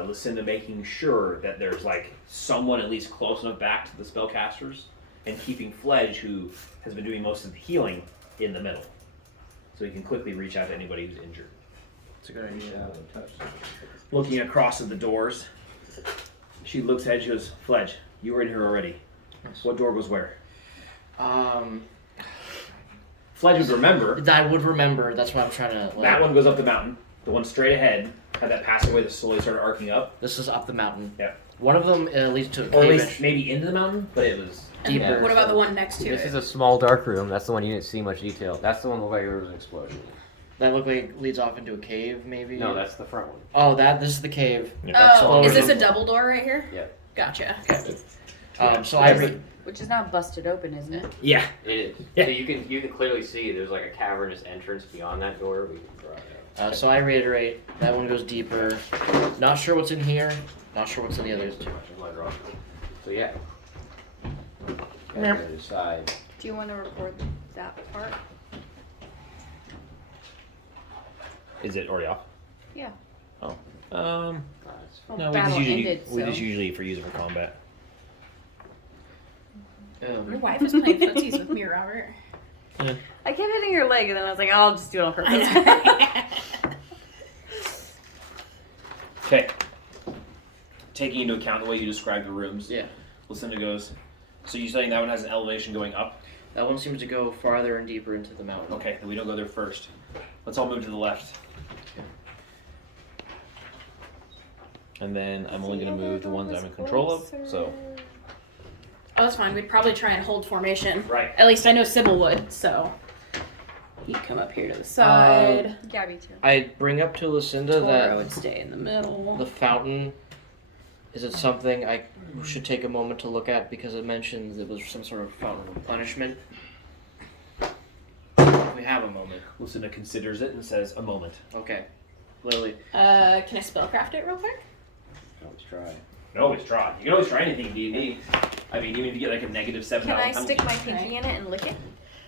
Lucinda making sure that there's like someone at least close enough back to the spellcasters, and keeping Fledge, who has been doing most of the healing, in the middle, so he can quickly reach out to anybody who's injured. it's a good idea. Looking across at the doors, she looks ahead. She goes, "Fledge, you were in here already. What door goes where?" Fledge would remember. I would remember. That's what I'm trying to. Like, That one goes up the mountain. The one straight ahead had that passageway that slowly started arcing up, This is up the mountain. Yep. One of them leads to a or at cave least maybe into the mountain, but it was deeper. What about the one next to This it? is a small dark room. That's the one you didn't see much detail. That's the one that looked like there was an explosion. That look like it leads off into a cave, maybe. No, that's the front one. Oh, this is the cave. Oh, is this a Explosion. double door right here? Yeah. Gotcha. So I read. Which is not busted open, isn't it? Yeah. It is. Yeah. So you can clearly see there's like a cavernous entrance beyond that door. We can draw it out. So I reiterate. That one goes deeper. Not sure what's in here. Not sure what's in the others. Too much. I'm gonna draw. So yeah. Gotta decide. Do you want to record that part? Is it already off? Yeah. Oh. Well, No, battle ended, we so. just usually for use it for combat. My wife is playing footsies with me, Robert. I kept hitting your leg, and then I was like, I'll just do it on purpose. Okay. Taking into account the way you described the rooms, Yeah. Lucinda goes, so you're saying that one has an elevation going up? That one seems to go farther and deeper into the mountain. Okay, then we don't go there first. Let's all move to the left. And then I'm only going to move the ones I'm in control of, so. Oh, that's fine. We'd probably try and hold formation. Right. At least I know Sybil would, so. You come up here to the side. Gabby too. I bring up to Lucinda Toro that would stay in the middle. the fountain. Is it something I should take a moment to look at because it mentions it was some sort of fountain of punishment? We have a moment. Lucinda considers it and says, a moment. Okay. Lily. Can I spellcraft it real quick? Let's try. You can always try. You can always try anything in D&D. I mean, even if you get like a -7 Can I penalty. stick my pinky in it and lick it?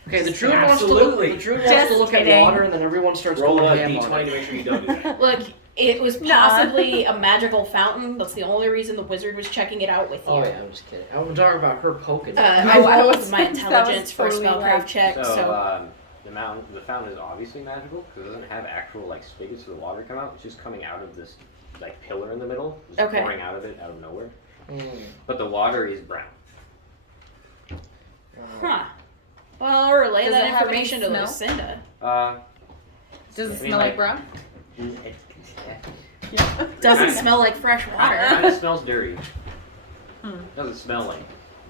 Okay, the druid wants to Absolutely. look. The druid wants to Just look at kidding. water, and then everyone starts Roll going a ham d20 on to it. make sure you don't do that. Look, it was Nah. possibly a magical fountain. That's the only reason the wizard was checking it out with you. Oh yeah, I'm just kidding. I'm talking about her poking. I I rolled was- my that was intelligence for a totally spellcraft right. check, So, so. the fountain is obviously magical because it doesn't have actual like spigots for the water to come out. It's just coming out of this like pillar in the middle, just Okay. pouring out of it out of nowhere. Mm. But the water is brown. Huh. Well, I'll relay Does that it have any information to smell? Lucinda. Does it I mean, smell like brown? Doesn't smell like fresh It water. kind of smells dirty. Hmm. Doesn't smell like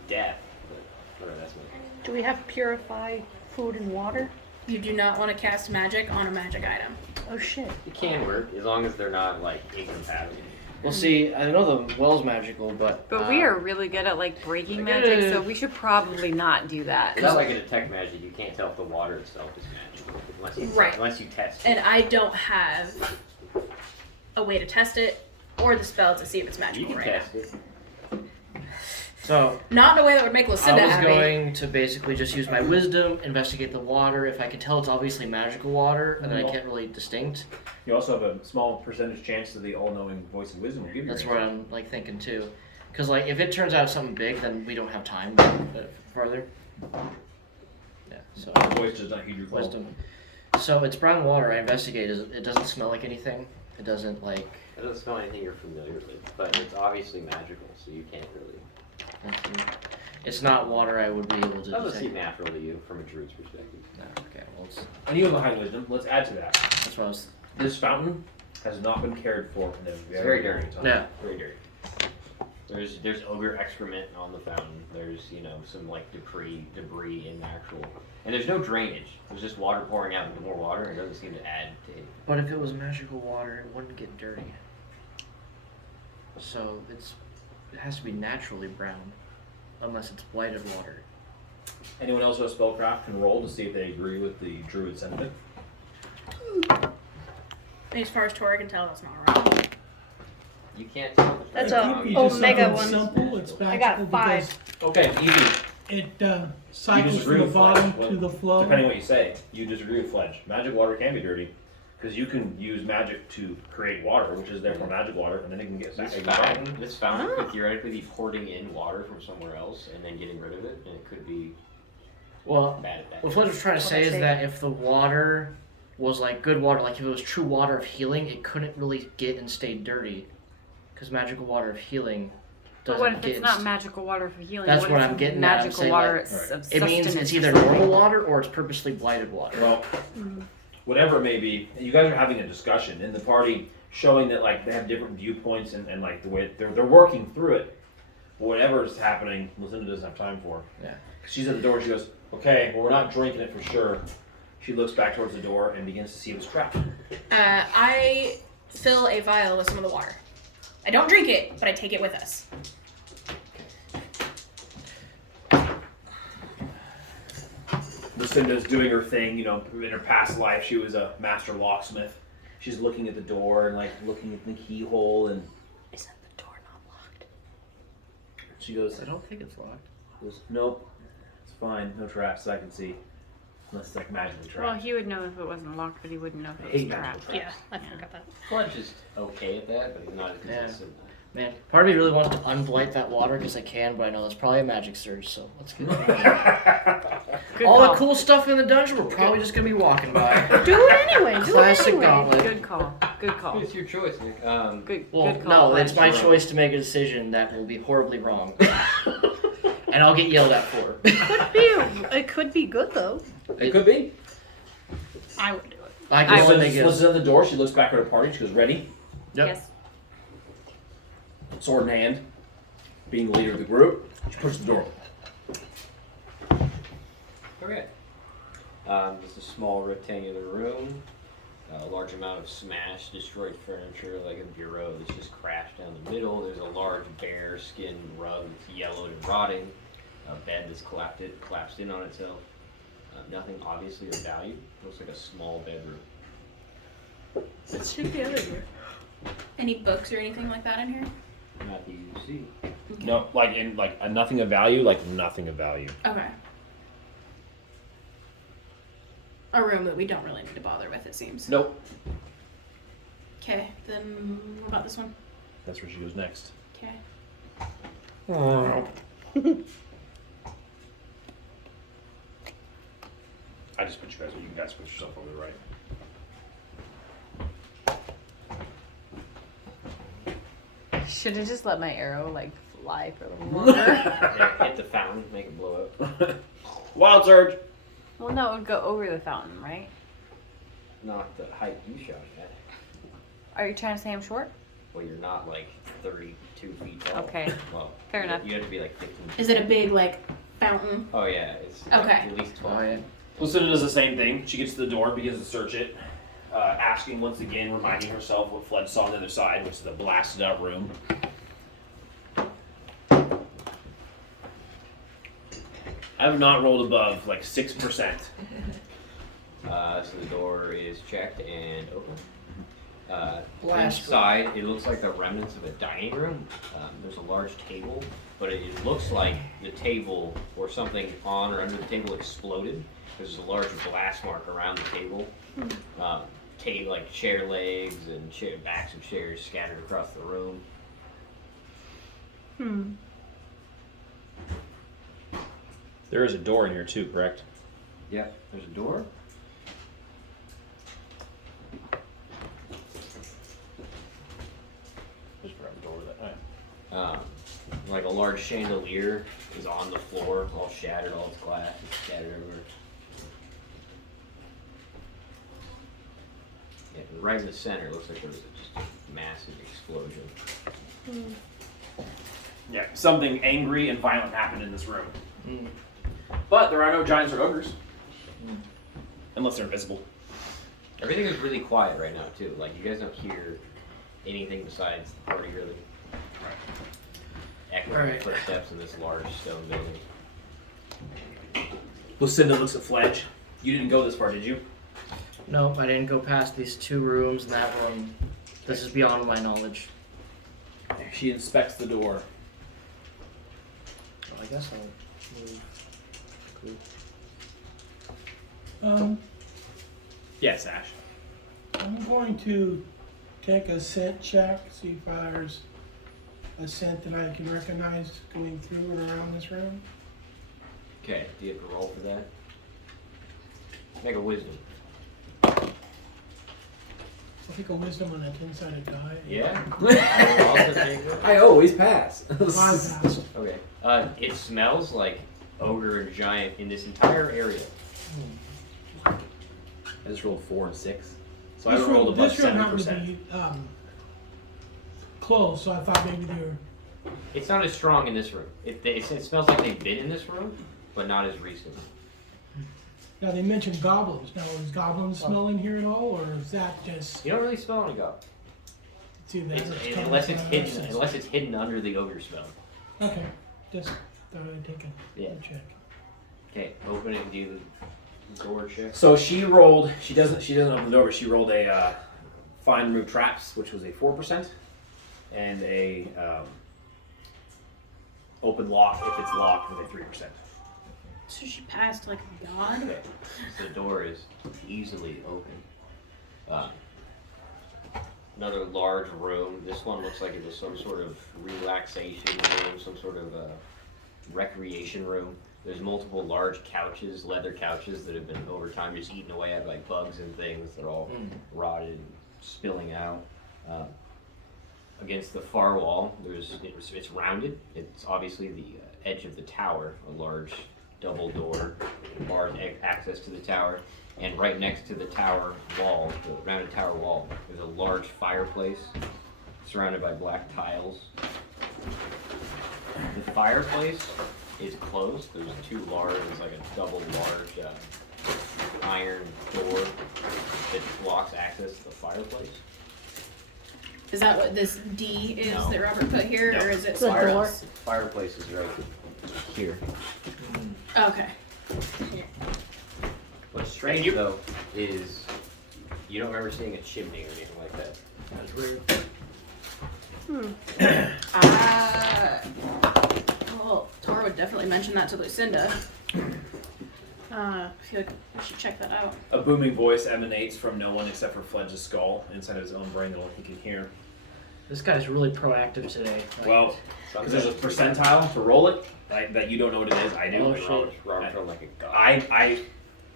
death, but whatever that's what. Do we have purify food and water? You do not want to cast magic on a magic item. Oh shit. It can work as long as they're not like incompatible. Well, see, I know the well's magical, but But we are really good at like breaking Like, magic, so we should probably not do that. It's not like in detect magic. You can't tell if the water itself is magical unless you test it. And I don't have a way to test it or the spell to see if it's You magical can right test it. so now. Not in a way that would make Lucinda I was happy. going to basically just use my wisdom, investigate the water. If I can tell it's obviously magical water, and then I can't really distinct. You also have a small percentage chance that the all-knowing voice of wisdom will give you. That's your what answer. I'm like thinking too, because like if it turns out something big, then we don't have time further. Yeah. So The voice does not heed your call. wisdom. So it's brown water. I investigate. It doesn't smell like anything. It doesn't like. It doesn't smell anything you're familiar with, but it's obviously magical, so you can't really. It's not water I would be able to It doesn't seem detect. natural to you from a druid's perspective. No, okay, well, And you have a high wisdom. Let's add to that. that's what I was. This fountain has not been cared for in a very very dirty. long time. Yeah. Very dirty. There's ogre excrement on the fountain. There's some like debris in the actual, and there's no drainage. There's just water pouring out into more water. It doesn't seem to add to it. But if it was magical water, it wouldn't get dirty. So it has to be naturally brown, unless it's blighted water. Anyone else with a spellcraft can roll to see if they agree with the druid sentiment. As far as Tora can tell, that's not right. You can't tell. That's It a could be omega just something one. simple. It's I got a magical 5. Okay, easy. because it cycles disagree from the with Fletch. bottom Well, to the flow. Depending on what you say, you disagree with Fledge. Magic water can be dirty because you can use magic to create water, which is therefore magic water, and then it can get This fountain could theoretically be hoarding in water from somewhere else and then getting rid of it, and it could be Well, bad at that. what Fletch was trying to say is that if the water was like good water, like if it was true water of healing, it couldn't really get and stay dirty, because magical water of healing But doesn't what if get. it's not magical water for healing? That's what what if I'm getting at. I'm magical saying, water like, of it means sustenance it's or either something? normal water or it's purposely blighted water. Well, whatever it may be, you guys are having a discussion in the party, showing that like they have different viewpoints and like the way they're working through it. But whatever is happening, Lucinda doesn't have time for. Yeah. She's at the door. She goes, "Okay, well we're not drinking it for sure." She looks back towards the door and begins to see if it's trapped. I fill a vial with some of the water. I don't drink it, but I take it with us. Lucinda's doing her thing, in her past life she was a master locksmith. She's looking at the door and like looking at the keyhole and Isn't the door not locked? she goes, I don't think it's locked. "Nope, it's fine, no traps that I can see. Unless it's like magically Well, trapped." he would know if it wasn't locked, but he wouldn't know if I it was hate magical trapped. traps. Yeah, I forgot that. Fletch is okay at that, but he's not as Yeah. consistent. Man, part of me really wants to unblight that water because I can, but I know that's probably a magic surge, so let's get it. Good All call. the cool stuff in the dungeon, we're probably just gonna be walking by. Do it anyway. Do Classic it anyway. gauntlet. Good call. Good call. It's your choice, Nick. Good. Well, good call. no, it's my Fletch. choice to make a decision that will be horribly wrong, and I'll get yelled at for. It could be good though. It could be. I would do it. I can only make Lucinda's it. at the door. She looks back at her party. She goes, "Ready?" Yep. Yes. Sword in hand. Being the leader of the group, she pushes the door. Okay. Just a small rectangular room. A large amount of smashed, destroyed furniture, like a bureau that's just crashed down the middle. There's a large bear skin rug that's yellowed and rotting. A bed that's collapsed in on itself. Nothing obviously of value. Looks like a small bedroom. Let's check the other here. Any books or anything like that in here? Not that you see. No, nothing of value, like nothing of value. Okay. A room that we don't really need to bother with, it seems. Nope. Okay, then what about this one? That's where she goes next. Okay. I just put you guys put yourself over the right. Should have just let my arrow fly for a little longer. Yeah, hit the fountain, make it blow up. Wild surge. Well, no, it would go over the fountain, right? Not the height you shot at. Are you trying to say I'm short? Well, you're not like 32 feet tall. Okay. Well, Fair enough. You have to be like 15 feet. Is it a big, fountain? Oh, yeah. It's Okay. at least 12. Oh, yeah. Lucinda does the same thing. She gets to the door and begins to search it, asking once again, reminding herself what Flood saw on the other side, which is the blasted out room. I have not rolled above 6%. So the door is checked and open. Blast Inside, it looks like the remnants of a dining room. There's a large table, but it looks like the table or something on or under the table exploded. There's a large blast mark around the table. Chair legs and backs of chairs scattered across the room. There is a door in here too, correct? Yep, there's a door. Just forgot the door with that. Like a large chandelier is on the floor, all shattered, all its glass is scattered everywhere. Yeah, right in the center, it looks like there was just a massive explosion. Yeah, something angry and violent happened in this room. Mm. But there are no giants or ogres. Unless they're invisible. Everything is really quiet right now, too. Like, you guys don't hear anything besides the party, really. Echoing Alright. footsteps in this large stone building. Lucinda looks at Fledge. You didn't go this far, did you? No, I didn't go past these 2 rooms and that one. This is beyond my knowledge. She inspects the door. Well, I guess I'll move. Yes, Ash. I'm going to take a scent check, see if there's a scent that I can recognize going through and around this room. Okay, do you have to roll for that? Make a wisdom. I'll take a wisdom on a 10-sided die. Yeah? I will also take it. I always pass. 5 passed. Okay. It smells like ogre and giant in this entire area. I just rolled 4 and 6. So I rolled above This room 7%. happened to be closed, so I thought maybe they were. It's not as strong in this room. It smells like they've been in this room, but not as recent. Now they mentioned goblins. Now is goblins smelling here at all, or is that just? You don't really smell any go. See, that It's, unless it's hidden under the ogre smell. Okay, just thought I'd take a Yeah. check. Okay, open it and do the door check. So she rolled. She doesn't open the door, but she rolled a find remove traps, which was a 4%, and a open lock if it's locked with a 3%. So she passed like a god. Okay, so the door is easily open. Another large room. This one looks like it was some sort of relaxation room, some sort of recreation room. There's multiple large couches, leather couches that have been over time just eaten away at by bugs and things. They're all rotted and spilling out. Against the far wall, it's rounded. It's obviously the edge of the tower, a large double door, barred access to the tower. And right next to the tower wall, the rounded tower wall, there's a large fireplace surrounded by black tiles. The fireplace is closed. There's like a double large iron door that blocks access to the fireplace. Is that what this D is No. that Robert put here, No. or is it The somewhere door. else? Fireplace is right here. Okay. What's strange though is you don't remember seeing a chimney or anything like that. That's weird. Well, Tor would definitely mention that to Lucinda. I feel like we should check that out. A booming voice emanates from no one except for Fledge's skull inside of his own brain that only he can hear. This guy's really proactive today. Like, Well, because there's a percentile to roll it that you don't know what it is. I do. Oh, I shit. roll it. Robert's rolled like a god.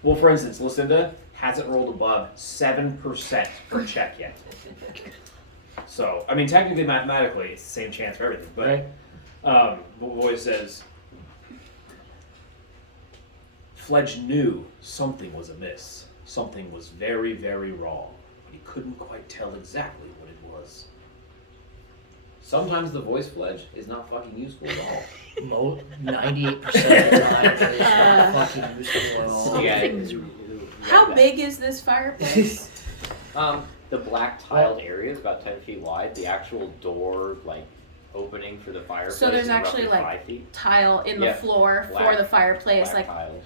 Well, for instance, Lucinda hasn't rolled above 7% for a check yet. So, I mean, technically, mathematically, it's the same chance for everything. But the voice says, Fledge knew something was amiss. Something was very, very wrong. But he couldn't quite tell exactly what it was. Sometimes the voice, Fledge, is not fucking useful at all. 98% of the time, it's not fucking useful at all. How big is this fireplace? The black tiled area is about 10 feet wide. The actual door, opening for the fireplace So there's is actually, roughly like, 5 feet. Tile in the Yeah. floor for Black- the fireplace, Black like tiles.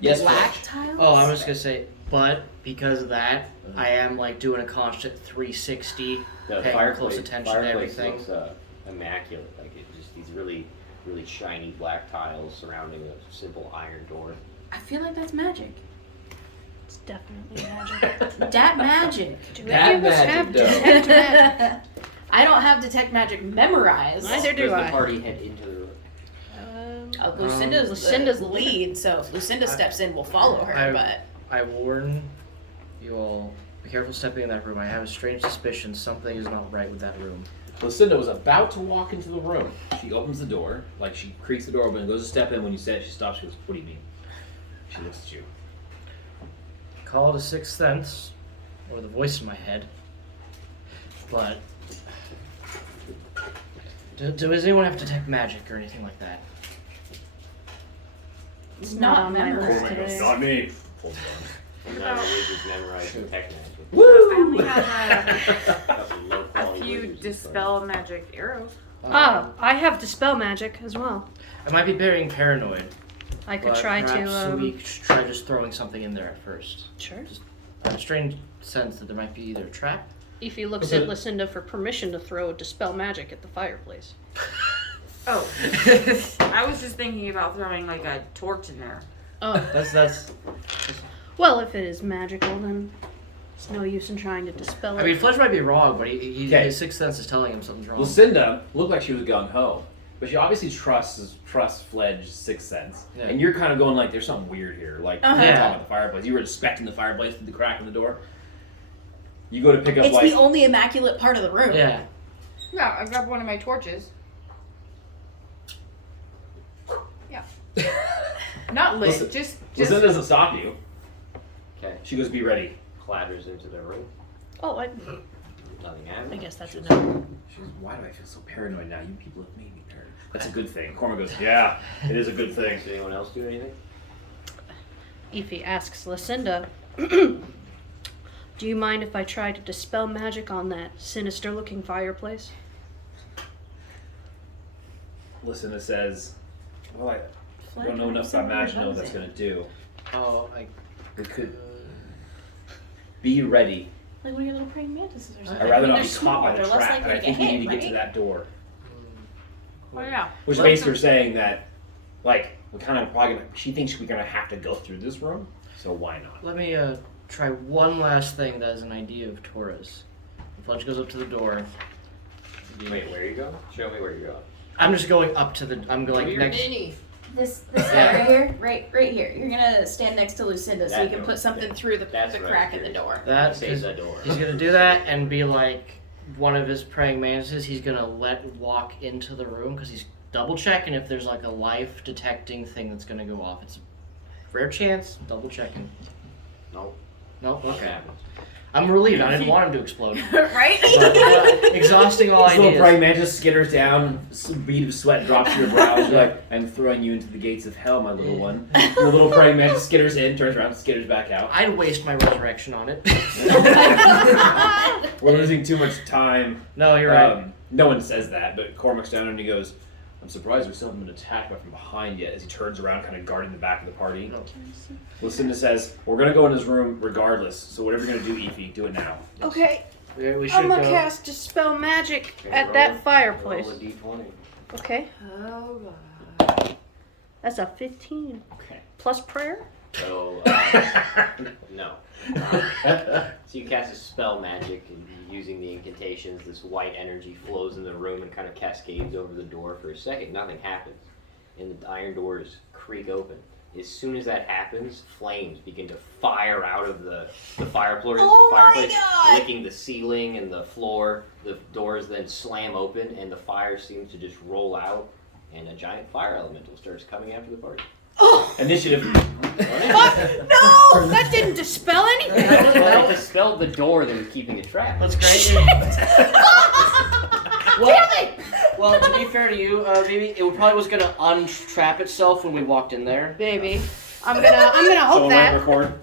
Yes, black Fledge. tiles? Oh, I'm just gonna say, but because of that, I am like doing a constant 360, The paying fireplace, close attention to fireplace everything. looks immaculate. Like it's just these really, really shiny black tiles surrounding a simple iron door. I feel like that's magic. It's definitely magic. Dat magic. Do That any of us magic, have though. detect magic? I don't have detect magic memorized. Neither do Does the I. party head into the room? Lucinda's the lead, so if Lucinda steps in, we'll follow her. I warn you all, be careful stepping in that room. I have a strange suspicion something is not right with that room. Lucinda was about to walk into the room. She opens the door, like she creaks the door open and goes to step in. When you say it, she stops. She goes, "What do you mean?" She looks at you. Call it a sixth sense. or the voice in my head. But does anyone have detect magic or anything like that? It's Not not on my list memorized. today. Not me. And now wizards memorizing tech magic. I only have That's a low a quality few wizards. dispel magic arrows. Ah, I have dispel magic as well. I might be being paranoid. I could but try perhaps to. we should try just throwing something in there at first. Sure. I have a strange sense that there might be either a trap. Ify looks Okay. at Lucinda for permission to throw dispel magic at the fireplace. Oh, I was just thinking about throwing like a torch in there. Oh, That's. well, if it is magical, then it's no use in trying to dispel it. I mean, Fletch might be wrong, but Okay. his sixth sense is telling him something's wrong. Lucinda looked like she was gung ho, but she obviously trusts Fledge's sixth sense. Yeah. And you're kind of going like, "There's something weird here." Like Uh-huh. you're Yeah. talking about the fireplace. You were inspecting the fireplace through the crack in the door. You go to pick up It's like the only immaculate part of the room. Yeah. Yeah, I grabbed one of my torches. Yeah. Not lit, Listen- just Lucinda doesn't stop you. Okay. She goes, "Be ready." Clatters into the room. Oh, Nothing happens. I guess that's a no. She goes, "Why do I feel so paranoid now? You people have made me paranoid." That's a good thing. Cormac goes, "Yeah, it is a good thing." Does anyone else do anything? Ify asks Lucinda, "Do you mind if I try to dispel magic on that sinister-looking fireplace?" Lucinda says, "Well, I Fletch, don't know enough something about magic to know what buzzing. that's gonna do. Oh, I We could be ready. Like one of your little praying mantises or something. I'd rather I mean, not they're be small, caught by they're the less trap, likely and I to think we get need hit, to get to right? that door." Oh yeah. Which Well, basically you're saying that, like, we kind of probably gonna, she thinks we're gonna have to go through this room, so why not? Let me try one last thing that is an idea of Torres. Fletch goes up to the door. Wait, where you go? Show me where you go. I'm just going up to the. I'm going You're next. mini. This guy right here, right here. You're gonna stand next to Lucinda so That you can door. put something through the That's right, crack in the serious. door. That Save that door. he's gonna do that and be like one of his praying mantises. He's gonna let walk into the room because he's double checking if there's like a life detecting thing that's gonna go off. It's a rare chance. Double checking. Nope. Nope. Nothing Okay. happens. I'm relieved. I didn't want him to explode. Right? But, exhausting all This little ideas. praying mantis skitters down, a bead of sweat drops to your brows. You're like, "I'm throwing you into the gates of hell, my little one." And the little praying mantis skitters in, turns around, skitters back out. I'd waste my resurrection on it. We're losing too much time. No, you're right. No one says that, but Cormac's down and he goes, "I'm surprised we still haven't been attacked from behind yet," as he turns around, kind of guarding the back of the party. No. Lucinda says, "We're going to go in his room regardless, so whatever you're going to do, Ify, do it now." Okay, We should I'm gonna go. cast dispel magic Okay, at roll that a- fireplace. Roll a d20. Okay, Oh god. that's a 15 Okay. plus prayer. So, no. So you cast a spell magic, and using the incantations, this white energy flows in the room and kind of cascades over the door. For a second, nothing happens, and the iron doors creak open. As soon as that happens, flames begin to fire out of the fireplace, Oh my fireplace, God! licking the ceiling and the floor. The doors then slam open, and the fire seems to just roll out, and a giant fire elemental starts coming after the party. Oh, Initiative. Fuck! No! That didn't dispel anything! Well, it dispelled the door that was keeping it trapped. That's great. Well, to be fair to you, maybe it probably was gonna untrap itself when we walked in there. Baby, I'm gonna hope Someone might that. record.